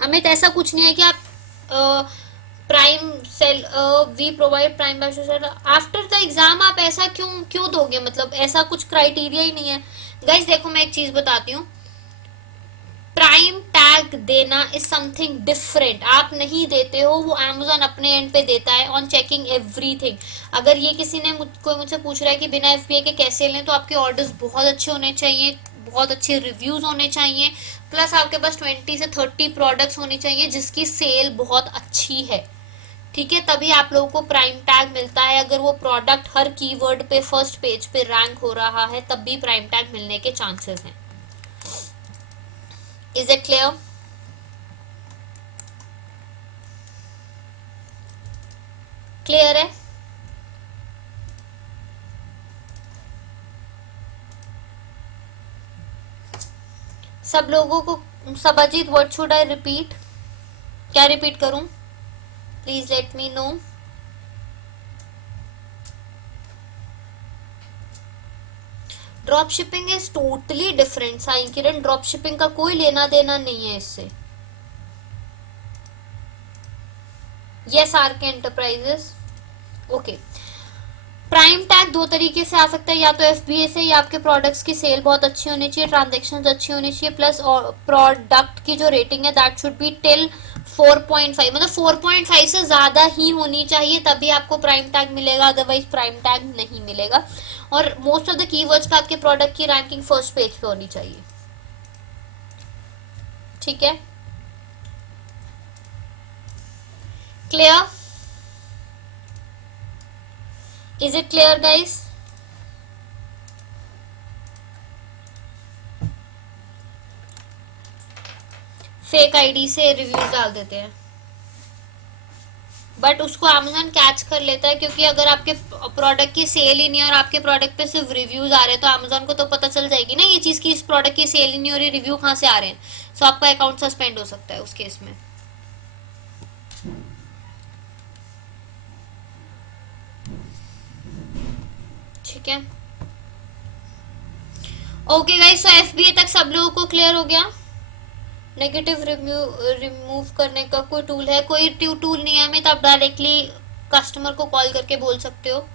अमित ऐसा कुछ नहीं है कि आप prime sell we provide prime batch after the exam. आप ऐसा क्यों दोगे? मतलब ऐसा कुछ क्राइटेरिया ही नहीं है गाइस। देखो मैं एक चीज बताती हूँ, प्राइम टैग देना इज समथिंग डिफरेंट। आप नहीं देते हो, वो अमेजोन अपने एंड पे देता है ऑन चेकिंग एवरीथिंग। अगर ये किसी ने कोई मुझसे पूछ रहा है कि बिना एफबीए के कैसे लें, तो आपके ऑर्डर्स बहुत अच्छे होने चाहिए, बहुत अच्छे रिव्यूज होने चाहिए, प्लस आपके पास 20 से 30 प्रोडक्ट्स होने चाहिए जिसकी सेल बहुत अच्छी है। ठीक है, तभी आप लोगों को प्राइम टैग मिलता है। अगर वो प्रोडक्ट हर कीवर्ड पे फर्स्ट पेज पे रैंक हो रहा है तब भी प्राइम टैग मिलने के चांसेस हैं। Is it clear? क्लियर है? सब लोगों को सब Ajit what should I repeat? क्या रिपीट करूं? Please let me know. Drop shipping is totally different. Sign Kiran, drop shipping का कोई लेना देना नहीं है इससे। Yes R K enterprises, okay. Prime tag दो तरीके से आ सकता है, या तो एफबीए से, या आपके प्रोडक्ट्स की सेल बहुत अच्छी होनी चाहिए, ट्रांजेक्शन अच्छी होनी चाहिए, प्लस प्रोडक्ट की जो रेटिंग है दैट शुड बी टिल 4.5, मतलब 4.5 से ज्यादा ही होनी चाहिए, तभी आपको प्राइम टैग मिलेगा, अदरवाइज प्राइम टैग नहीं मिलेगा। और मोस्ट ऑफ द कीवर्ड्स पे आपके प्रोडक्ट की रैंकिंग फर्स्ट पेज पे होनी चाहिए, ठीक है। Clear? Is it clear guys? Fake ID से रिव्यूज डाल देते हैं, बट उसको अमेजोन कैच कर लेता है, क्योंकि अगर आपके प्रोडक्ट की सेल ही नहीं है और आपके प्रोडक्ट पे सिर्फ रिव्यूज आ रहे हैं, तो अमेजोन को तो पता चल जाएगी ना ये चीज कि इस प्रोडक्ट की सेल ही नहीं हो रही, रिव्यू कहाँ से आ रहे हैं। सो आपका अकाउंट सस्पेंड हो सकता है उस केस में, ठीक है। ओके गाइस, सो एफबीए तक सब लोगों को क्लियर हो गया? नेगेटिव रिमूव करने का कोई टूल है? कोई टूल नहीं है हमें, तो आप डायरेक्टली कस्टमर को कॉल करके बोल सकते हो।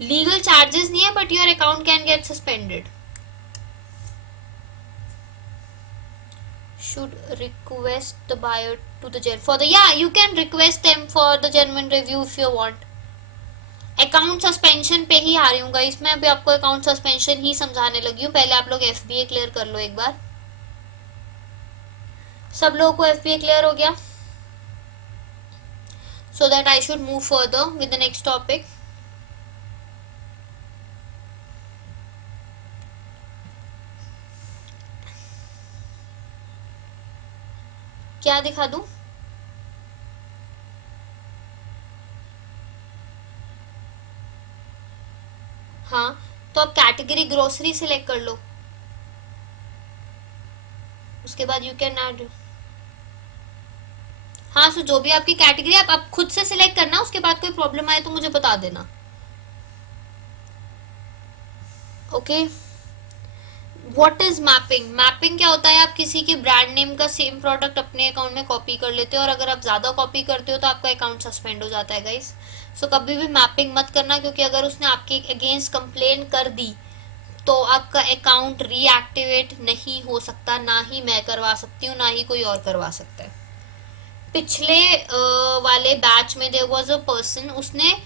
लीगल चार्जेस नहीं है, but your account can get suspended. Should request the buyer to the for the, yeah, you can request them for the genuine review if you want. Account suspension पे ही आ रही हूँ गाइस, मैं अभी आपको अकाउंट सस्पेंशन ही समझाने लगी हूँ, पहले आप लोग एफबीए क्लियर कर लो एक बार। सब लोगों को एफबीए क्लियर हो गया? सो that I should move further with the next topic. क्या दिखा दूं? हाँ, तो आप कैटेगरी ग्रोसरी सिलेक्ट कर लो, उसके बाद यू कैन ऐड। हाँ, सो जो भी आपकी कैटेगरी आप खुद से सिलेक्ट करना, उसके बाद कोई प्रॉब्लम आए तो मुझे बता देना, okay. What is mapping? Mapping क्या होता है? आप किसी के ब्रांड नेम का सेम प्रोडक्ट अपने अकाउंट में कॉपी कर लेते हो, और अगर आप ज्यादा कॉपी करते हो तो आपका अकाउंट सस्पेंड हो जाता है गाइस। सो कभी भी मैपिंग मत करना, क्योंकि अगर उसने आपके अगेंस्ट कंप्लेन कर दी तो आपका अकाउंट रीएक्टिवेट नहीं हो सकता, ना ही मैं करवा सकती हूँ, ना ही कोई और करवा सकता है। पिछले वाले बैच में देयर वाज अ पर्सन, उसने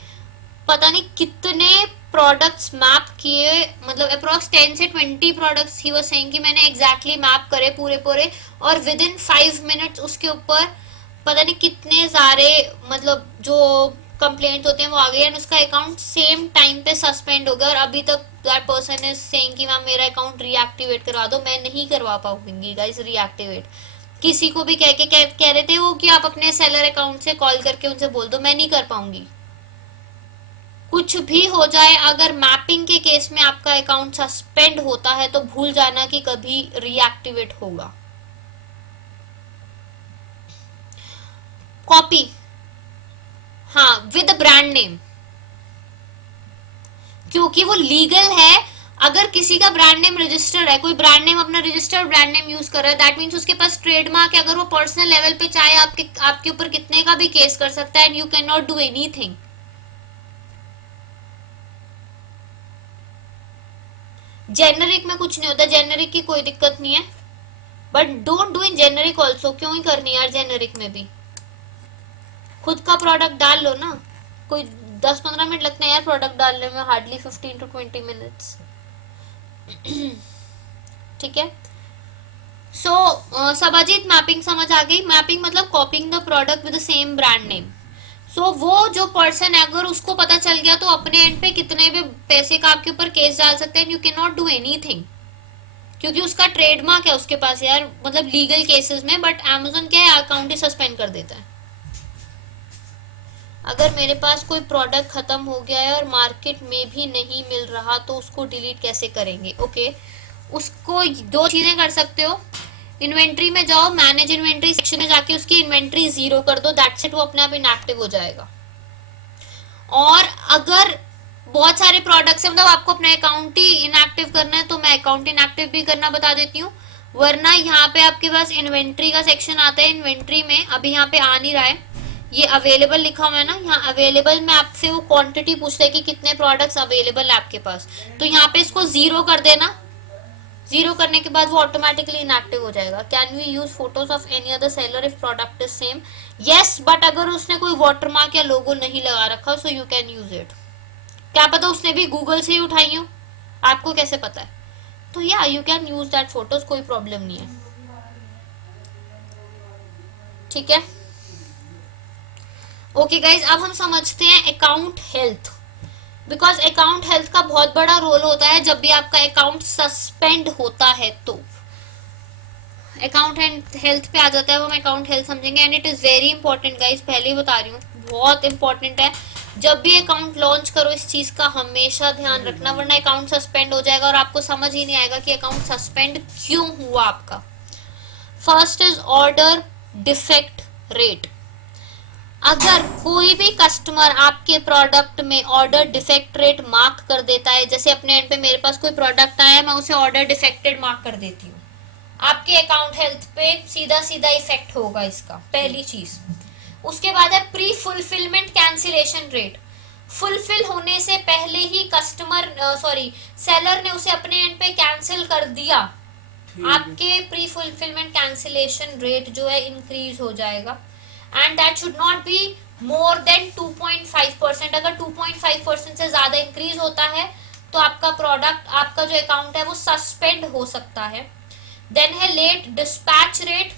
पता नहीं कितने प्रोडक्ट्स मैप किए, मतलब अप्रोक्स 10 से 20 प्रोडक्ट्स ही वो सेइंग कि मैंने एग्जैक्टली मैप करे पूरे पूरे, और विद इन 5 मिनट्स उसके ऊपर पता नहीं कितने सारे मतलब जो कंप्लेंट होते हैं वो आ गए, एंड उसका अकाउंट सेम टाइम पे सस्पेंड हो गया, और अभी तक दैट पर्सन इज सेइंग कि मैम मेरा अकाउंट रीएक्टिवेट करवा दो। मैं नहीं करवा पाऊंगी गाइस रीएक्टिवेट। किसी को भी कह रहे थे वो कि आप अपने सेलर अकाउंट से कॉल करके उनसे बोल दो, मैं नहीं कर पाऊंगी। कुछ भी हो जाए, अगर मैपिंग के केस में आपका अकाउंट सस्पेंड होता है तो भूल जाना कि कभी रीएक्टिवेट होगा। कॉपी, हाँ, विद ब्रांड नेम, क्योंकि वो लीगल है। अगर किसी का ब्रांड नेम रजिस्टर्ड है, कोई ब्रांड नेम अपना रजिस्टर्ड ब्रांड नेम यूज कर रहा है, दैट मीन्स उसके पास ट्रेडमार्क है। अगर वो पर्सनल लेवल पे चाहे आपके ऊपर कितने का भी केस कर सकता है, and you can not do anything. Generic में कुछ नहीं होता, जेनरिक की कोई दिक्कत नहीं है, but don't do in generic also. क्यों ही करनी यार जेनरिक में भी? खुद का प्रोडक्ट डाल लो ना, कोई 10-15 मिनट लगते हैं यार प्रोडक्ट डालने में, हार्डली 15 to 20 मिनट्स, ठीक है। सो सबाजीत, मैपिंग समझ आ गई? मैपिंग मतलब coping the product with the same brand name. So वो जो पर्सन है, अगर उसको पता चल गया तो अपने एंड पे कितने भी पैसे का आपके ऊपर केस डाल सकते हैं, you can not do anything, क्योंकि उसका ट्रेडमार्क है उसके पास यार, मतलब लीगल केसेस में। बट अमेजोन क्या है, अकाउंट ही सस्पेंड कर देता है। अगर मेरे पास कोई प्रोडक्ट खत्म हो गया है और मार्केट में भी नहीं मिल रहा, तो उसको डिलीट कैसे करेंगे? ओके, उसको दो चीजें कर सकते हो। इन्वेंट्री में जाओ, मैनेज इन्वेंट्री सेक्शन में जाके उसकी इन्वेंट्री 0 कर दो, दैट्स इट, वो अपने आप इनएक्टिव हो जाएगा। और अगर बहुत सारे प्रोडक्ट्स है, मतलब आपको अपना अकाउंट ही इनएक्टिव करना है तो मैं अकाउंट इनएक्टिव भी करना बता देती हूँ। वरना यहाँ पे आपके पास इन्वेंट्री का सेक्शन आता है, इन्वेंट्री में अभी यहाँ पे आ नहीं रहा है, ये अवेलेबल लिखा हुआ है ना, यहाँ अवेलेबल में आपसे वो क्वांटिटी पूछता है कि कितने प्रोडक्ट्स अवेलेबल है आपके पास, तो यहाँ पे इसको 0 कर देना। 0 करने के बाद वो ऑटोमेटिकली इनएक्टिव हो जाएगा। Can we use photos of any other seller if product is same? Yes, but अगर उसने कोई वाटरमार्क या लोगो नहीं लगा रखा so you can use it. क्या पता उसने भी गूगल से ही उठाई हो, आपको कैसे पता है? तो या you can use that photos, कोई प्रॉब्लम नहीं है। ठीक है, ओके गाइज, अब हम समझते हैं account health. Because account health का बहुत बड़ा रोल होता है जब भी आपका अकाउंट सस्पेंड होता है तो। अकाउंट हेल्थ पे आ जाता है वो, हम अकाउंट हेल्थ समझेंगे and it is very important guys, पहले ही बता रही हूँ बहुत इंपॉर्टेंट है। जब भी अकाउंट लॉन्च करो इस चीज का हमेशा ध्यान रखना, वरना अकाउंट सस्पेंड हो जाएगा और आपको समझ ही नहीं आएगा कि अकाउंट सस्पेंड क्यों हुआ आपका। First is order defect rate. अगर कोई भी कस्टमर आपके प्रोडक्ट में ऑर्डर डिफेक्ट रेट मार्क कर देता है, जैसे अपने एंड पे मेरे पास कोई प्रोडक्ट आया मैं उसे ऑर्डर डिफेक्टेड मार्क कर देती हूँ, आपके अकाउंट हेल्थ पे सीधा सीधा इफेक्ट होगा इसका, पहली चीज। उसके बाद है pre fulfilment cancellation rate. Fulfil होने से पहले ही कस्टमर सॉरी सेलर ने उसे अपने एंड पे कैंसिल कर दिया, आपके प्री फुलफिलमेंट कैंसिलेशन रेट जो है इंक्रीज हो जाएगा। And that should not be more than 2.5%। अगर 2.5% से ज्यादा इंक्रीज होता है तो आपका प्रोडक्ट, आपका जो अकाउंट है वो सस्पेंड हो सकता है। देन है late dispatch rate,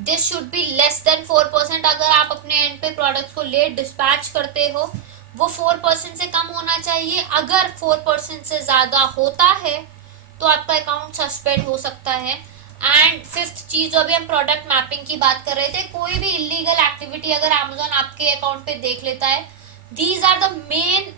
this should be less than 4%। अगर आप अपने एंड पे प्रोडक्ट को लेट डिस्पैच करते हो वो 4% से कम होना चाहिए। अगर 4% से ज्यादा होता है तो आपका अकाउंट सस्पेंड हो सकता है। एंड फिफ्थ चीज, जो अभी हम प्रोडक्ट मैपिंग की बात कर रहे थे, कोई भी इलीगल एक्टिविटी अगर अमेजोन आपके अकाउंट पे देख लेता है, these are the main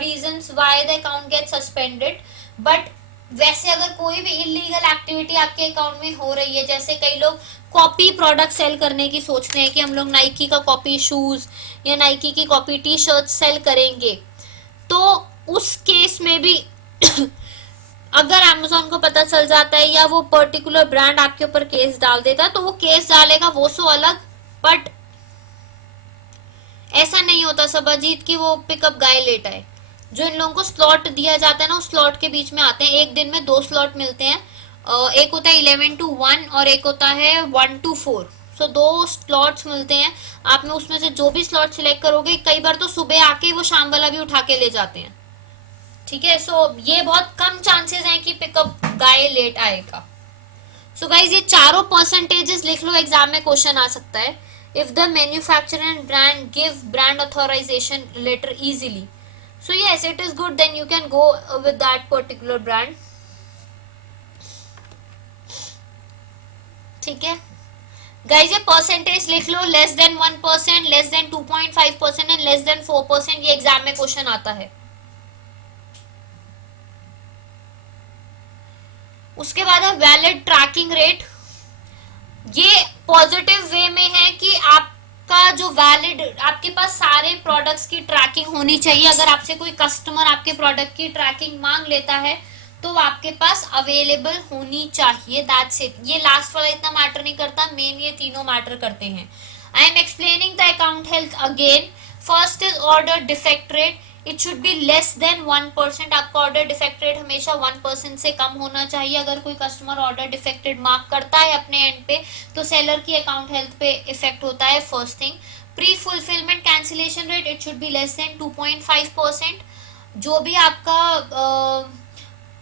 reasons why the account get suspended. But वैसे अगर कोई भी इलीगल एक्टिविटी आपके अकाउंट में हो रही है, जैसे कई लोग कॉपी प्रोडक्ट सेल करने की सोचते हैं कि हम लोग नाइकी का कॉपी शूज या नाइकी की कॉपी टी शर्ट सेल करेंगे, तो उस केस में भी अगर अमेजोन को पता चल जाता है या वो पर्टिकुलर ब्रांड आपके ऊपर केस डाल देता है तो वो केस डालेगा वो सो अलग, बट ऐसा नहीं होता सबजीत की वो पिकअप गाय लेट आए। जो इन लोगों को स्लॉट दिया जाता है ना, उस स्लॉट के बीच में आते हैं, एक दिन में 2 स्लॉट मिलते हैं, एक होता है 11 to 1 और एक होता है 1 to 4। सो 2 स्लॉट्स मिलते हैं, आप में उसमें से जो भी स्लॉट सिलेक्ट करोगे, कई बार तो सुबह आके वो शाम वाला भी उठा के ले जाते हैं। ठीक है, सो ये बहुत कम चांसेस हैं कि पिकअप गाय लेट आएगा। सो गाइज ये चारों परसेंटेजेस लिख लो, एग्जाम में क्वेश्चन आ सकता है। If the manufacturer and brand give brand authorisation letter easily, so yes it is good, then you can go with that particular brand। ठीक है गाइज, ये परसेंटेज लिख लो, less than 1%, less than 2.5% and less than 4%, ये एग्जाम में क्वेश्चन आता है। उसके बाद है वैलिड ट्रैकिंग रेट। ये पॉजिटिव वे में है कि आपका जो वैलिड, आपके पास सारे प्रोडक्ट्स की ट्रैकिंग होनी चाहिए। अगर आपसे कोई कस्टमर आपके प्रोडक्ट की ट्रैकिंग मांग लेता है तो आपके पास अवेलेबल होनी चाहिए, दैट्स इट। ये लास्ट वाला इतना मैटर नहीं करता, मेन ये तीनों मैटर करते हैं। I am explaining the account health again. First is order defect rate, it should be less than 1%। आपका ऑर्डर डिफेक्ट रेट हमेशा 1% से कम होना चाहिए। अगर कोई कस्टमर ऑर्डर डिफेक्टेड मार्क करता है अपने एंड पे तो सेलर की अकाउंट हेल्थ पे इफेक्ट होता है। First thing, pre fulfilment cancellation rate, it should be less than 2.5%। जो भी आपका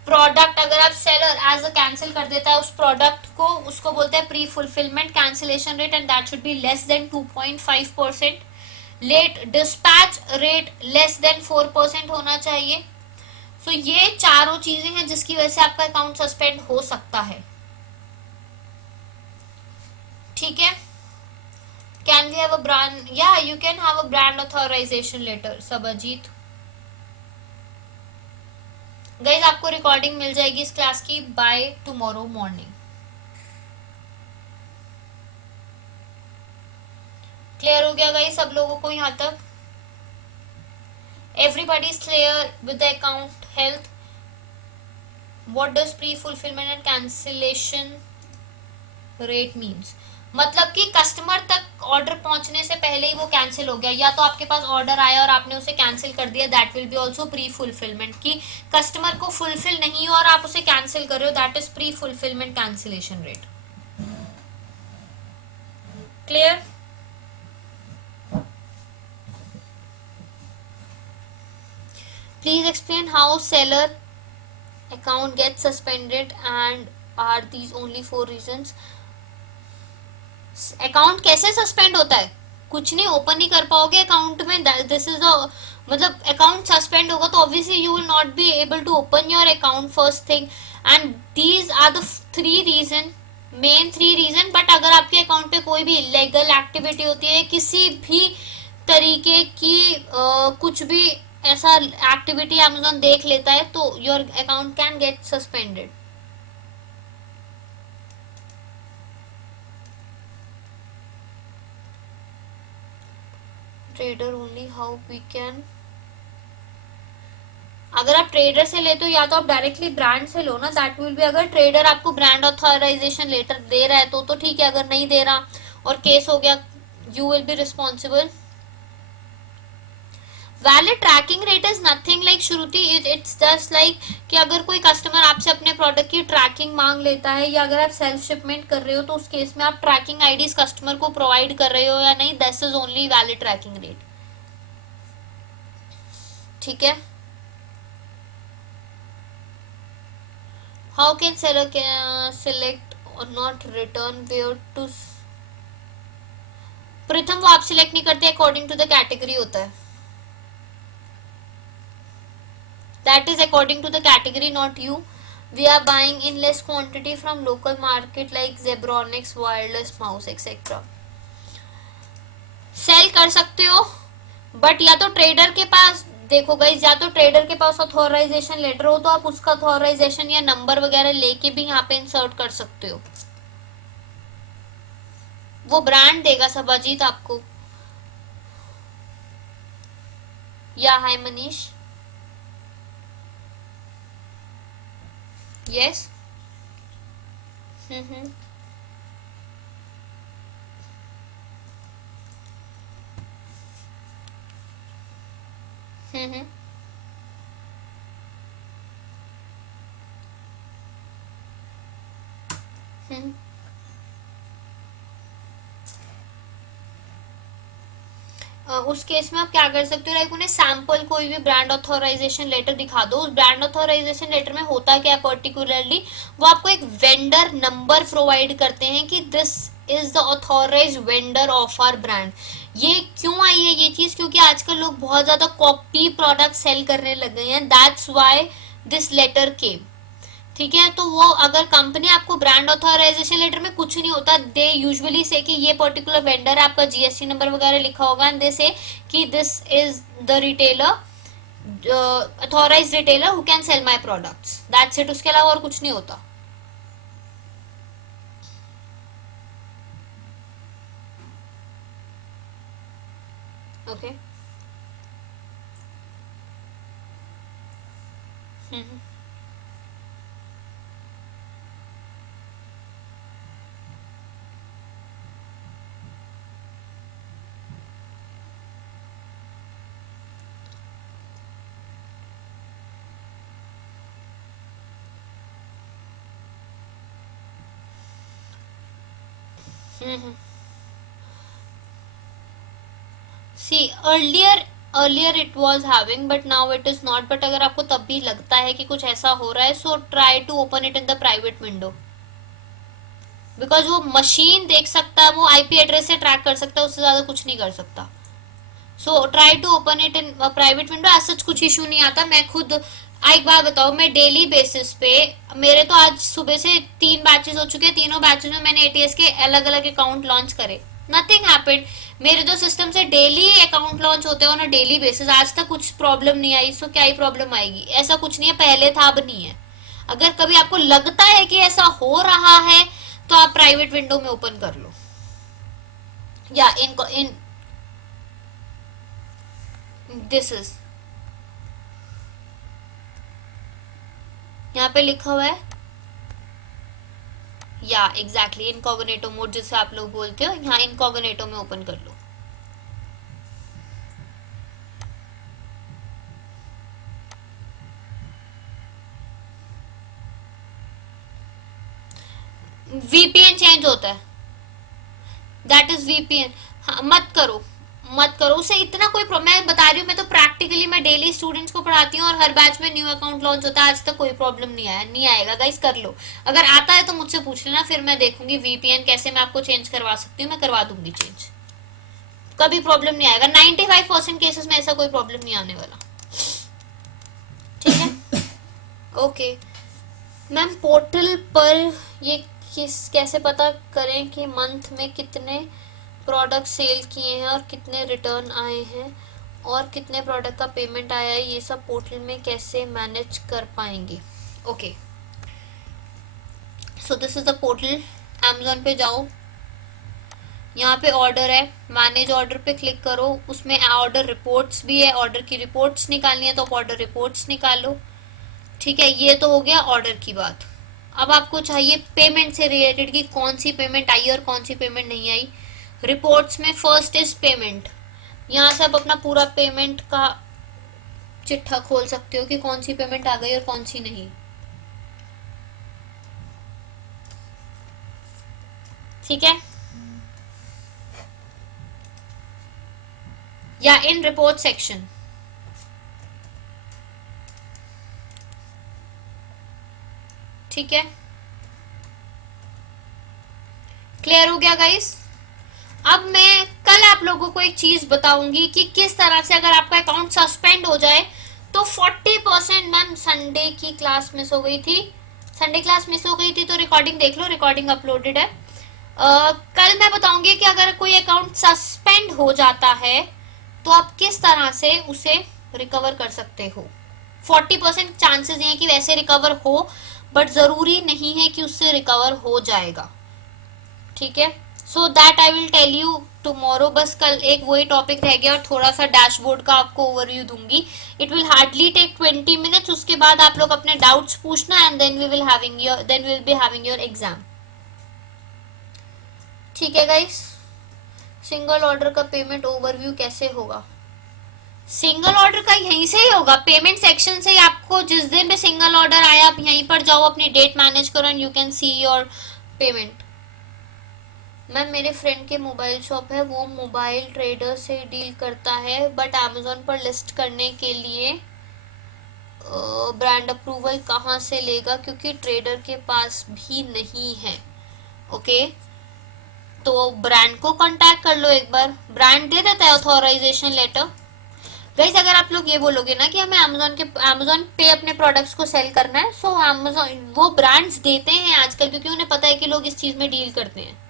प्रोडक्ट अगर आप सेलर एज अ कैंसिल कर देता है उस प्रोडक्ट को, उसको बोलते हैं pre fulfilment cancellation rate and that should be less than 2.5%। Late dispatch rate less than 4% होना चाहिए। सो ये चारों चीजें हैं जिसकी वजह से आपका अकाउंट सस्पेंड हो सकता है। ठीक है, can we have a brand, या you can have a brand authorisation letter. सबजीत गाइज, आपको रिकॉर्डिंग मिल जाएगी इस क्लास की बाय टुमारो मॉर्निंग। क्लियर हो गया गाइज सब लोगों को यहाँ तक? Everybody is clear with the account health. What does pre-fulfillment and cancellation rate means? मतलब कि कस्टमर तक ऑर्डर पहुंचने से पहले ही वो कैंसिल हो गया, या तो आपके पास ऑर्डर आया और आपने उसे कैंसिल कर दिया, that will be also pre fulfilment, कि कस्टमर को फुलफिल नहीं हो और आप उसे कैंसिल कर रहे हो, that is pre fulfilment cancellation rate. Clear? Please explain how seller account gets suspended and are these only 4 reasons? Account कैसे सस्पेंड होता है? कुछ नहीं, ओपन नहीं कर पाओगे अकाउंट में, दिस इज द मतलब अकाउंट सस्पेंड होगा तो obviously you will not be able to open your account first thing, and these are the 3 reason, main 3 reason. But अगर आपके अकाउंट पे कोई भी इलीगल एक्टिविटी होती है, किसी भी तरीके की कुछ भी ऐसा एक्टिविटी अमेजोन देख लेता है, तो your account can get suspended. Trader only, how we can, अगर आप ट्रेडर से लेते हो या तो आप डायरेक्टली ब्रांड से लो ना, दैट विल बी, अगर ट्रेडर आपको ब्रांड ऑथराइजेशन लेटर दे रहा है तो ठीक है, अगर नहीं दे रहा और केस हो गया, you will be responsible. Valid tracking rate is nothing like Shruti, it's just like कि अगर कोई कस्टमर आपसे अपने प्रोडक्ट की ट्रैकिंग मांग लेता है, या अगर आप सेल्फ शिपमेंट कर रहे हो तो उस केस में आप ट्रैकिंग आईडीज कस्टमर को प्रोवाइड कर रहे हो या नहीं, this is only valid tracking rate. ठीक है. हाउ कैन सेलर सिलेक्ट और not return where to? Pratham वो आप सिलेक्ट नहीं करते, अकॉर्डिंग टू द कैटेगरी होता है. That is according to the category, not you. We are buying in less quantity from local market like Zebronics, Wireless Mouse, etc. Sell कर सकते हो, बट या तो ट्रेडर के पास देखो गाइस, या तो ट्रेडर के पास ऑथोराइजेशन लेटर हो तो आप उसका ऑथोराइजेशन या नंबर वगैरह लेके भी यहाँ पे इंसर्ट कर सकते हो. वो ब्रांड देगा सब अजीत आपको. या हाय मनीष. यस. हम्म. हम्म. हम्म. उस केस में आप क्या कर सकते हो, लाइक उन्हें सैंपल कोई भी ब्रांड ऑथोराइजेशन लेटर दिखा दो. उस ब्रांड ऑथोराइजेशन लेटर में होता क्या है पर्टिकुलरली, वो आपको एक वेंडर नंबर प्रोवाइड करते हैं कि this is the authorize vendor of our brand. ये क्यों आई है ये चीज, क्योंकि आजकल लोग बहुत ज्यादा कॉपी प्रोडक्ट सेल करने लग गए हैं, दैट्स व्हाई दिस लेटर केम. ठीक है, तो वो अगर कंपनी आपको ब्रांड ऑथराइजेशन लेटर में कुछ नहीं होता, दे यूजुअली से कि ये पर्टिकुलर वेंडर है, आपका जीएसटी नंबर वगैरह लिखा होगा, एंड दे से कि this is the retailer, authorized retailer who can sell my products, that's it. उसके अलावा और कुछ नहीं होता. Okay. See earlier it was having but now it is not. But अगर आपको तब भी लगता है कि कुछ ऐसा हो रहा है, so try to open it in the private window, because वो मशीन देख सकता है, वो आईपी एड्रेस से ट्रैक कर सकता है, उससे ज्यादा कुछ नहीं कर सकता. So try to open it in private window. ऐसा कुछ इशू नहीं आता. मैं खुद एक बार बताओ, मैं डेली बेसिस पे, मेरे तो आज सुबह से 3 बैचेस हो चुके हैं, तीनों बैचेस में मैंने एटीएस के अलग अलग अकाउंट लॉन्च करे, नथिंग हैपेंड. मेरे तो सिस्टम से डेली अकाउंट लॉन्च होते हैं ऑन अ डेली बेसिस, आज तक कुछ प्रॉब्लम नहीं आई. सो क्या ही प्रॉब्लम आएगी, ऐसा कुछ नहीं है, पहले था अब नहीं है. अगर कभी आपको लगता है कि ऐसा हो रहा है तो आप प्राइवेट विंडो में ओपन कर लो, या इन दिस इज यहाँ पे लिखा हुआ है या एग्जैक्टली इनकॉग्निटो मोड जिसे आप लोग बोलते हो, यहाँ इनकॉग्निटो में ओपन कर लो। वीपीएन चेंज होता है, दैट इज वीपीएन। हाँ, मत करो मत करो उसे, इतना कोई मैं बता रही हूँ, मैं तो प्रैक्टिकली मैं डेली स्टूडेंट्स को पढ़ाती हूँ और हर बैच में न्यू अकाउंट लॉन्च होता है, आज तक कोई प्रॉब्लम नहीं आया, नहीं आएगा गाइस, कर लो। अगर आता है तो मुझसे पूछ लेना, फिर मैं देखूंगी वीपीएन कैसे मैं आपको चेंज करवा सकती हूँ, मैं करवा दूंगी चेंज, कभी प्रॉब्लम नहीं आएगा। 95% केसेस में ऐसा कोई प्रॉब्लम नहीं आने वाला, ठीक है। ओके मैम, पोर्टल पर ये कैसे पता करें कि मंथ में कितने प्रोडक्ट सेल किए हैं और कितने रिटर्न आए हैं और कितने प्रोडक्ट का पेमेंट आया है, ये सब पोर्टल में कैसे मैनेज कर पाएंगे? Okay, so this is the portal. Amazon पे जाओ, यहाँ पे ऑर्डर है, मैनेज ऑर्डर पे क्लिक करो, उसमें ऑर्डर रिपोर्ट्स भी है, ऑर्डर की रिपोर्ट्स निकालनी है तो ऑर्डर रिपोर्ट्स निकालो, ठीक है। ये तो हो गया ऑर्डर की बात। अब आपको चाहिए पेमेंट से रिलेटेड कि कौन सी पेमेंट आई और कौन सी पेमेंट नहीं आई। रिपोर्ट्स में फर्स्ट इज पेमेंट, यहाँ से आप अपना पूरा पेमेंट का चिट्ठा खोल सकते हो कि कौन सी पेमेंट आ गई और कौन सी नहीं, ठीक है। या इन रिपोर्ट सेक्शन, ठीक है। क्लियर हो गया गाइस? अब मैं कल आप लोगों को एक चीज बताऊंगी कि किस तरह से अगर आपका अकाउंट सस्पेंड हो जाए तो 40%। मैम संडे की क्लास मिस हो गई थी, संडे क्लास मिस हो गई थी तो रिकॉर्डिंग देख लो, रिकॉर्डिंग अपलोडेड है। कल मैं बताऊंगी कि अगर कोई अकाउंट सस्पेंड हो जाता है तो आप किस तरह से उसे रिकवर कर सकते हो। 40% चांसेस हैं कि वैसे रिकवर हो, बट जरूरी नहीं है कि उससे रिकवर हो जाएगा, ठीक है। So that I will tell you tomorrow. बस कल एक वही टॉपिक रह गया और थोड़ा सा डैशबोर्ड का आपको ओवरव्यू दूंगी। It will hardly take 20 minutes, उसके बाद आप लोग अपने डाउट्स पूछना and then we will be having your exam, ठीक है गाइस। सिंगल ऑर्डर का पेमेंट ओवरव्यू कैसे होगा? सिंगल ऑर्डर का यहीं से ही होगा, पेमेंट सेक्शन से ही। आपको जिस दिन भी सिंगल ऑर्डर आया आप यहीं पर जाओ, अपनी डेट मैनेज करो and you can see your payment. Ma'am मेरे फ्रेंड के मोबाइल शॉप है, वो मोबाइल ट्रेडर से डील करता है, बट अमेजोन पर लिस्ट करने के लिए ब्रांड अप्रूवल कहाँ से लेगा क्योंकि ट्रेडर के पास भी नहीं है। ओके, तो ब्रांड को कांटेक्ट कर लो एक बार, ब्रांड दे देता है ऑथोराइजेशन लेटर। गाइस अगर आप लोग ये बोलोगे ना कि हमें अमेजोन पे अपने प्रोडक्ट्स को सेल करना है, सो अमेजोन वो ब्रांड्स देते हैं आजकल, क्योंकि उन्हें पता है कि लोग इस चीज में डील करते हैं।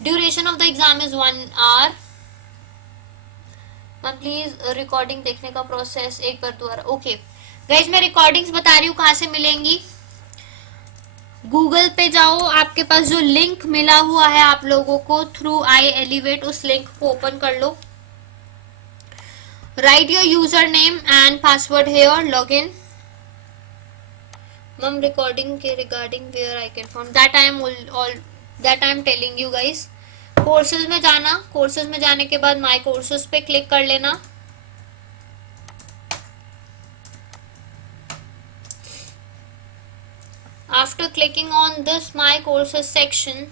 Duration of the exam is 1 hour. Ma'am please recording देखने का प्रोसेस एक बार दोबारा। ओके गाइज, मैं रिकॉर्डिंग्स बता रही हूँ कहाँ से मिलेंगी। गूगल पे जाओ, आपके पास जो लिंक मिला हुआ है आप लोगों को थ्रू आई एलिवेट, उस लिंक को ओपन कर लो। Write your user name and password here, log in. Ma'am recording के regarding where I can found that I am telling you guys. Courses में जाना, कोर्सेज में जाने के बाद माई कोर्सेज पे क्लिक कर लेना। After clicking on this my courses section,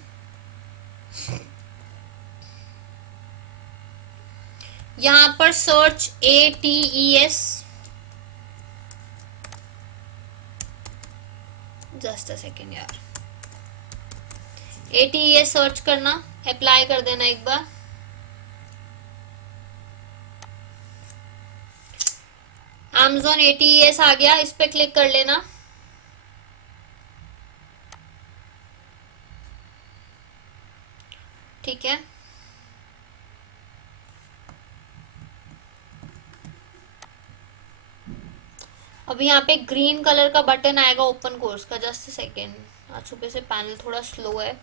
यहां पर search ATES, just a second यार, ATES सर्च करना, अप्लाई कर देना एक बार। Amazon ATES आ गया, इस पे क्लिक कर लेना। ठीक है, अब यहाँ पे ग्रीन कलर का बटन आएगा ओपन कोर्स का, जस्ट सेकेंड, आज सुबह से पैनल थोड़ा स्लो है।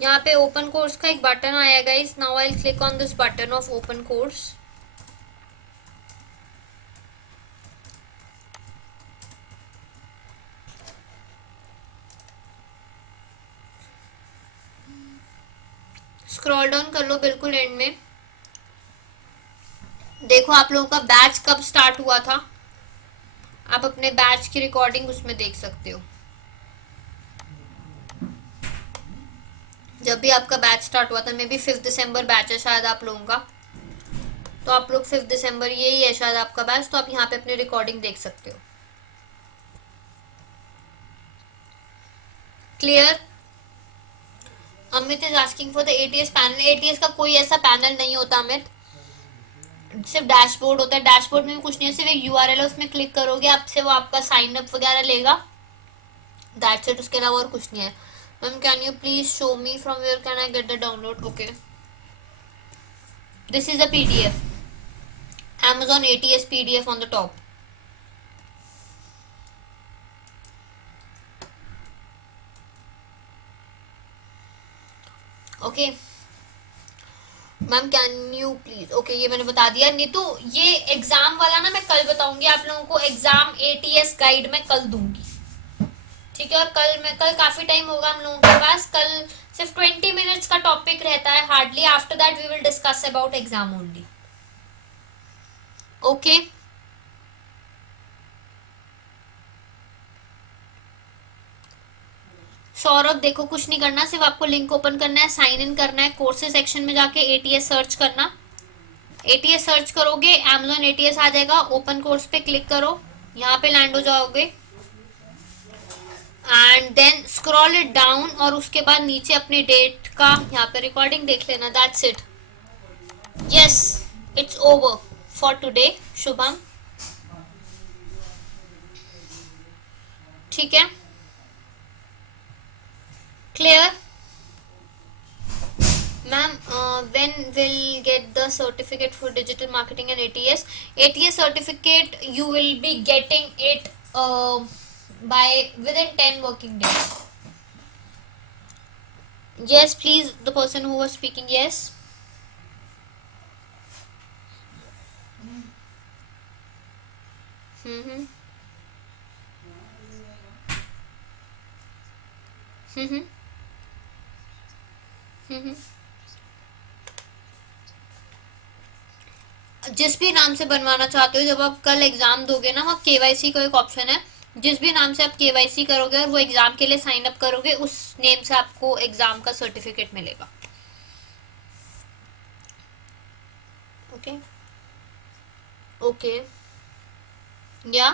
यहाँ पे ओपन कोर्स का एक बटन आया guys. Now I will click on this button of open course. Scroll down कर लो बिल्कुल एंड में. देखो आप लोगों का बैच कब स्टार्ट हुआ था. आप अपने बैच की रिकॉर्डिंग उसमें देख सकते हो. जब भी आपका बैच स्टार्ट हुआ था, मे बी 5 दिसंबर बैच है शायद आप लोगों का. तो आप लोग 5 दिसंबर यही है शायद आपका बैच. तो आप यहाँ पे अपनी रिकॉर्डिंग देख सकते हो. Clear. Amit is asking for the ATS panel. ATS का कोई ऐसा पैनल नहीं होता अमित. सिर्फ डैशबोर्ड होता है. डैशबोर्ड में भी कुछ नहीं है, सिर्फ एक यूआरएल है, उसमें क्लिक करोगे आपसे वो आपका साइन अप वगैरह लेगा. That's it. उसके अलावा और कुछ नहीं है. Ma'am can you please show me from where can I get the download. Okay, this is a PDF. Amazon ATS PDF on the top. Okay ma'am can you please. Okay ये मैंने बता दिया. नहीं तो ये एग्जाम वाला ना मैं कल बताऊंगी आप लोगों को. एग्जाम ATS गाइड मैं कल दूंगी. ठीक है. और कल काफी टाइम होगा हम लोगों के पास. कल सिर्फ 20 मिनट्स का टॉपिक रहता है hardly. After that we will discuss about exam only. Okay Saurabh देखो कुछ नहीं करना, सिर्फ आपको लिंक ओपन करना है, साइन इन करना है, कोर्सेज सेक्शन में जाके एटीएस सर्च करना. एटीएस सर्च करोगे Amazon ATS आ जाएगा. ओपन कोर्स पे क्लिक करो, यहाँ पे लैंड हो जाओगे and then scroll it down. और उसके बाद नीचे अपनी डेट का यहाँ पे रिकॉर्डिंग देख लेना. That's it. Yes it's over for today. Shubham ठीक है. Clear. Ma'am, when will get the certificate for digital marketing and ATS? ATS certificate you will be getting it by within 10 working days. Yes, please. The person who was speaking, yes. Mm-hmm. Mm-hmm. Mm-hmm. जिस भी नाम से बनवाना चाहते हो, जब आप कल एग्जाम दोगे ना, वहाँ केवाईसी का एक ऑप्शन है. जिस भी नाम से आप केवाईसी करोगे और वो एग्जाम के लिए साइन अप करोगे, उस नेम से आपको एग्जाम का सर्टिफिकेट मिलेगा. ओके ओके या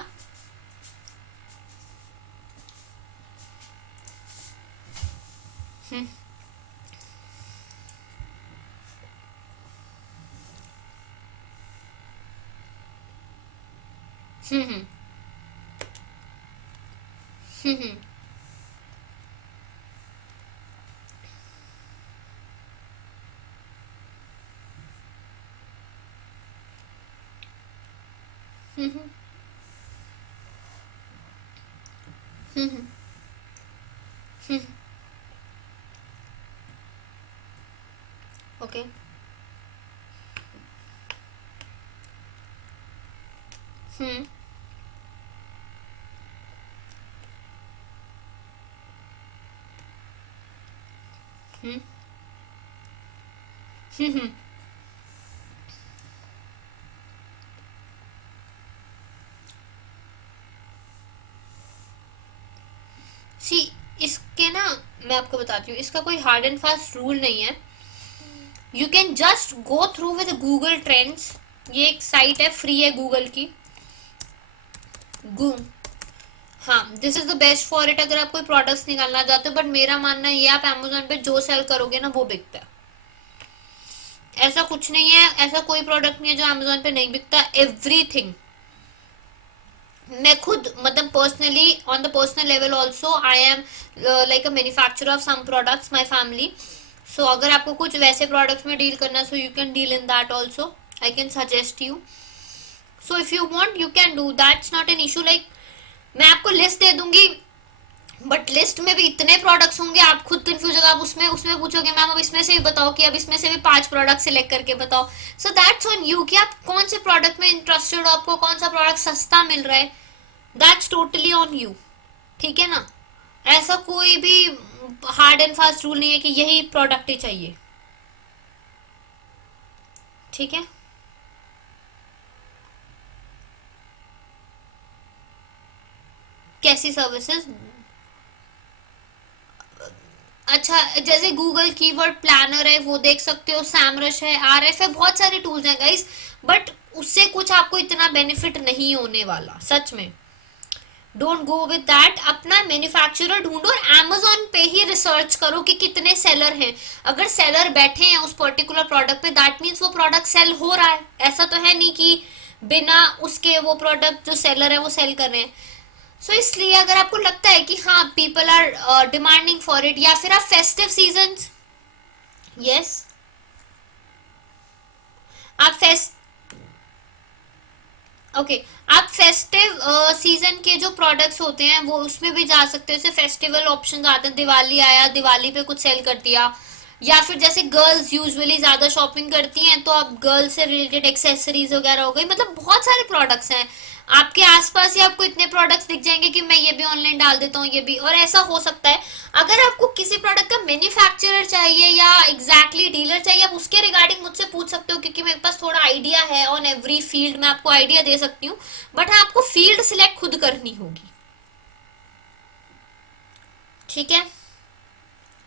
हम्म हम्म हम्म हम्म हम्म हम्म ओके हम्म हम्म हम्म सी इसके ना मैं आपको बताती हूँ, इसका कोई हार्ड एंड फास्ट रूल नहीं है. You can just go through with Google trends. ये एक साइट है, फ्री है गूगल की. गू हाँ, this is the best for it अगर आप कोई प्रोडक्ट्स निकालना चाहते हो. बट मेरा मानना ये, आप अमेजोन पे जो सेल करोगे ना वो बिकता है. ऐसा कुछ नहीं है, ऐसा कोई प्रोडक्ट नहीं है जो अमेजोन पे नहीं बिकता. एवरीथिंग. मैं खुद मतलब personally on the personal level also I am like a manufacturer of some products my family. So अगर आपको कुछ वैसे प्रोडक्ट्स में डील करना, so you can deal in that also. I can suggest you. So if you want you can do. That's not an issue. Like मैं आपको लिस्ट दे दूंगी बट लिस्ट में भी इतने प्रोडक्ट्स होंगे, आप खुद कंफ्यूज होगा, आप उसमें उसमें पूछोगे मैम अब इसमें से भी बताओ, कि अब इसमें से भी 5 प्रोडक्ट सिलेक्ट करके बताओ. सो दैट्स ऑन यू कि आप कौन से प्रोडक्ट में इंटरेस्टेड हो, आपको कौन सा प्रोडक्ट सस्ता मिल रहा है. That's totally on you. ठीक है ना. ऐसा कोई भी हार्ड एंड फास्ट रूल नहीं है कि यही प्रोडक्ट ही चाहिए. ठीक है. कैसी सर्विसेज. अच्छा, जैसे गूगल कीवर्ड प्लानर है वो देख सकते हो, सैमरश है, आरएफ है, बहुत सारे टूल्स हैं गाइस. बट उससे कुछ आपको इतना बेनिफिट नहीं होने वाला सच में. Don't go with that. अपना मैन्युफैक्चरर ढूंढो और amazon पे ही रिसर्च करो कि कितने सेलर हैं. अगर सेलर बैठे हैं उस पर्टिकुलर प्रोडक्ट पे, दैट मीन्स वो प्रोडक्ट सेल हो रहा है. ऐसा तो है नहीं कि बिना उसके वो प्रोडक्ट जो सेलर है वो सेल कर रहे हैं. सो इसलिए अगर आपको लगता है कि हाँ people are demanding for it, या फिर आप फेस्टिव सीजन. यस. आप फेस्ट ओके okay. आप फेस्टिव सीजन के जो प्रोडक्ट्स होते हैं वो उसमें भी जा सकते हो. जैसे फेस्टिवल ऑप्शन आते हैं, दिवाली आया, दिवाली पे कुछ सेल कर दिया. या फिर जैसे गर्ल्स यूजुअली ज्यादा शॉपिंग करती हैं, तो आप गर्ल्स से रिलेटेड एक्सेसरीज वगैरह हो गई. मतलब बहुत सारे प्रोडक्ट्स हैं आपके आसपास ही. आपको इतने प्रोडक्ट्स दिख जाएंगे कि मैं ये भी ऑनलाइन डाल देता हूँ, ये भी. और ऐसा हो सकता है अगर आपको किसी प्रोडक्ट का मैन्युफैक्चरर चाहिए या एग्जैक्टली डीलर चाहिए, आप उसके रिगार्डिंग मुझसे पूछ सकते हो, क्योंकि मेरे पास थोड़ा आइडिया है ऑन एवरी फील्ड. मैं आपको आइडिया दे सकती हूँ, बट आपको फील्ड सिलेक्ट खुद करनी होगी. ठीक है.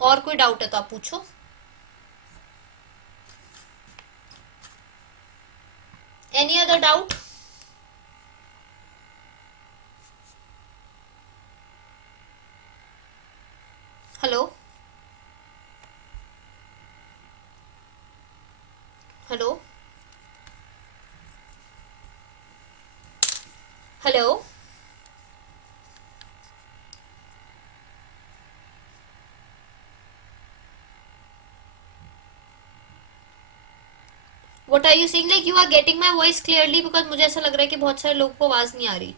और कोई डाउट है तो आप पूछो. Any other doubt. Hello. Hello. Hello. What are you saying, like you are getting my voice clearly? Because मुझे ऐसा लग रहा है कि बहुत सारे लोगों को आवाज नहीं आ रही.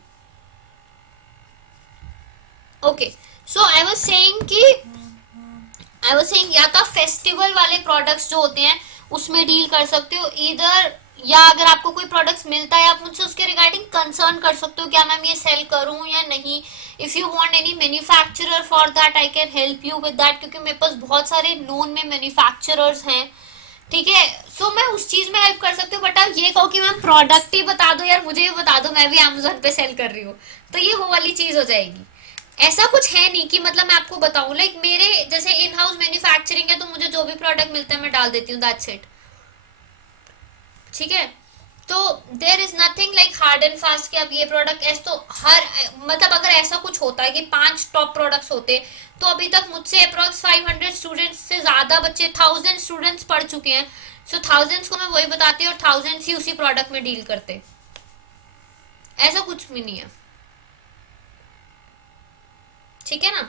Okay. So I was saying या तो आप फेस्टिवल वाले प्रोडक्ट्स जो होते हैं उसमें डील कर सकते हो इधर, या अगर आपको कोई प्रोडक्ट्स मिलता है आप मुझसे उसके रिगार्डिंग कंसर्न कर सकते हो, क्या मैम ये सेल करूं या नहीं. If you want any manufacturer for that I can help you with that, क्योंकि मेरे पास बहुत सारे नोन में मैन्युफैक्चरर्स हैं. ठीक है. सो मैं उस चीज में हेल्प कर सकती हूँ. बट आप ये कहो कि मैम प्रोडक्ट ही बता दो यार, मुझे भी बता दो, मैं भी अमेजोन पे सेल कर रही हूँ, तो ये वो वाली चीज हो जाएगी. ऐसा कुछ है नहीं कि मतलब मैं आपको बताऊं, लाइक मेरे जैसे इन हाउस मैन्युफैक्चरिंग है, तो मुझे जो भी प्रोडक्ट मिलता है मैं डाल देती हूँ, दैट्स इट. ठीक है. तो there is nothing like hard and fast कि आप ये प्रोडक्ट ऐसे, तो हर मतलब अगर ऐसा कुछ होता है कि 5 टॉप प्रोडक्ट्स होते, तो अभी तक मुझसे अप्रोक्स 500 स्टूडेंट्स से ज्यादा बच्चे, 1000 स्टूडेंट्स पढ़ चुके हैं. सो थाउजेंड्स को मैं वही बताती हूँ और थाउजेंड्स ही उसी प्रोडक्ट में डील करते. ऐसा कुछ भी नहीं है. ठीक है ना.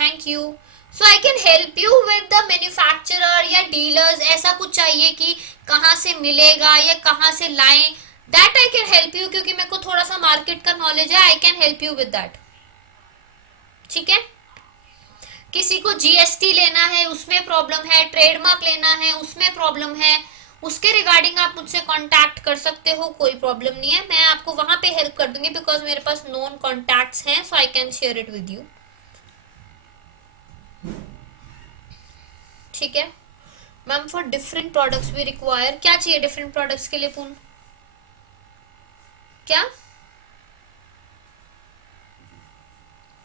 Thank you. So I can help you with the manufacturer या डीलर्स. ऐसा कुछ चाहिए कि कहाँ से मिलेगा या कहाँ से लाएं, that I can help you, क्योंकि मेरे को थोड़ा सा मार्केट का नॉलेज है. I can help you with that. ठीक है. किसी को जीएसटी लेना है उसमें प्रॉब्लम है, ट्रेडमार्क लेना है उसमें प्रॉब्लम है, उसके रिगार्डिंग आप मुझसे कांटेक्ट कर सकते हो, कोई प्रॉब्लम नहीं है. मैं आपको वहां पे हेल्प कर दूंगी बिकॉज मेरे पास नोन कॉन्टैक्ट्स हैं, so I can share it with you. ठीक है. मैम फॉर डिफरेंट प्रोडक्ट्स भी रिक्वायर, क्या चाहिए डिफरेंट प्रोडक्ट्स के लिए पूर्ण? क्या?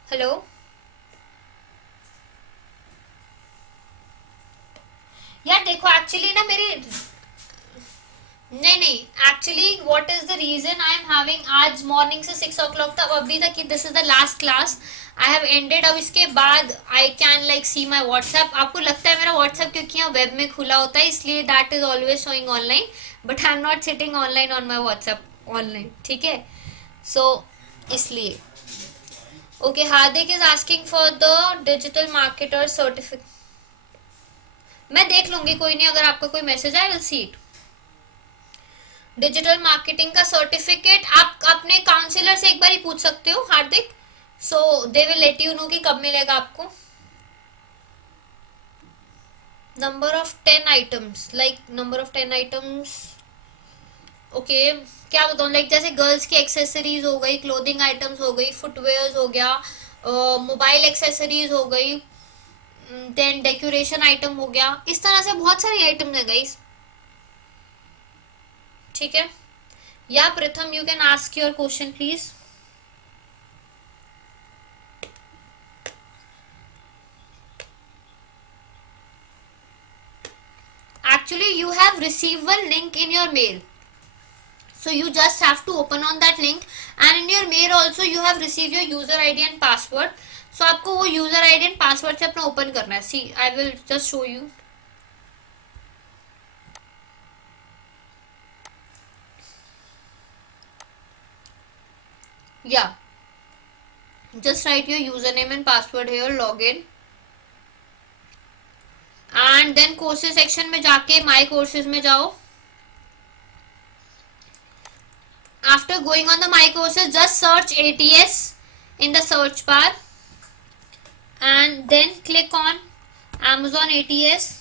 हेलो. यार देखो एक्चुअली ना मेरी, नहीं नहीं, actually what is the reason I am having आज मॉर्निंग से 6 o'clock तक अभी तक, this is the last class I have ended. अब इसके बाद I can like see my WhatsApp. आपको लगता है मेरा व्हाट्सएप क्योंकि यहाँ वेब में खुला होता है इसलिए that is always showing online, but I am not sitting online on my WhatsApp online. ठीक है. सो इसलिए okay. Hardik is asking for the digital marketer certificate. मैं देख लूंगी, कोई नहीं, अगर आपका कोई मैसेज आए will see it. Digital marketing का सर्टिफिकेट आप अपने काउंसलर से एक बार ही पूछ सकते हो Hardik, so they will let you know कि कब मिलेगा आपको. Number of 10 items, like number of 10 items. Okay, क्या बताऊँ, लाइक जैसे गर्ल्स की एक्सेसरीज हो गई, क्लोथिंग आइटम्स हो गई, फुटवेयर हो गया, मोबाइल एक्सेसरीज हो गई, देन डेकोरेशन आइटम हो गया. इस तरह से बहुत सारी आइटम है गाइस. ठीक है. या प्रथम, you can ask your question please. Actually, you have received one link in your mail. So you just have to open on that link, and in your mail also you have received your user ID and password. So आपको वो user ID and password से अपना open करना है. See, I will just show you. Yeah, just write your username and password here, login, and then courses section में जाके my courses में जाओ. After going on the my courses, just search ATS in the search bar, and then click on Amazon ATS.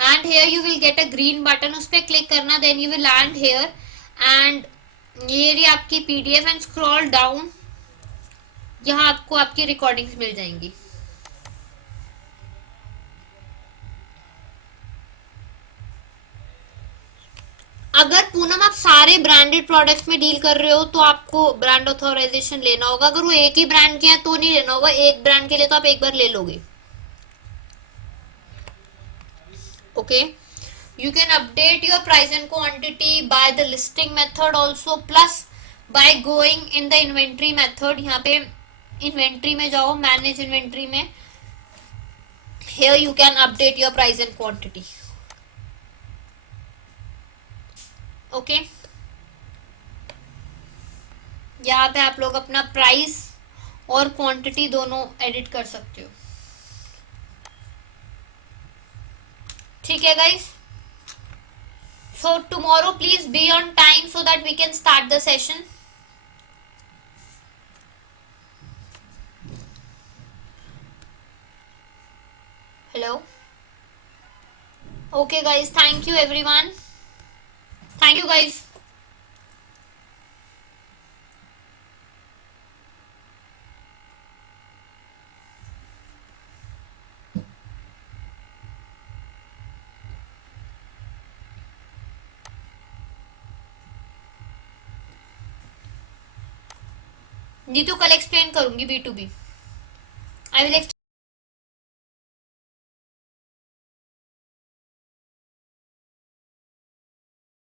And here you will get a green button, उस पर क्लिक करना. then you will land here, and ये रही आपकी PDF, and scroll down. यहाँ आपको आपकी रिकॉर्डिंग्स मिल जाएंगी. अगर पूनम आप सारे ब्रांडेड प्रोडक्ट्स में डील कर रहे हो तो आपको ब्रांड ऑथोराइजेशन लेना होगा. अगर वो एक ही ब्रांड के हैं तो नहीं लेना होगा. एक ब्रांड के लिए तो आप एक बार ले लोगे. Okay. You can update your price and quantity by the listing method also, plus by going in the inventory method. यहाँ पे inventory में जाओ, manage inventory में. Here you can update your price and quantity. Okay. यहाँ पे आप लोग अपना प्राइस और क्वांटिटी दोनों एडिट कर सकते हो. ठीक है guys. So tomorrow please be on time so that we can start the session. Hello. Okay guys, thank you everyone. Thank you guys. Neetu कल एक्सप्लेन करूंगी B2B. I will explain.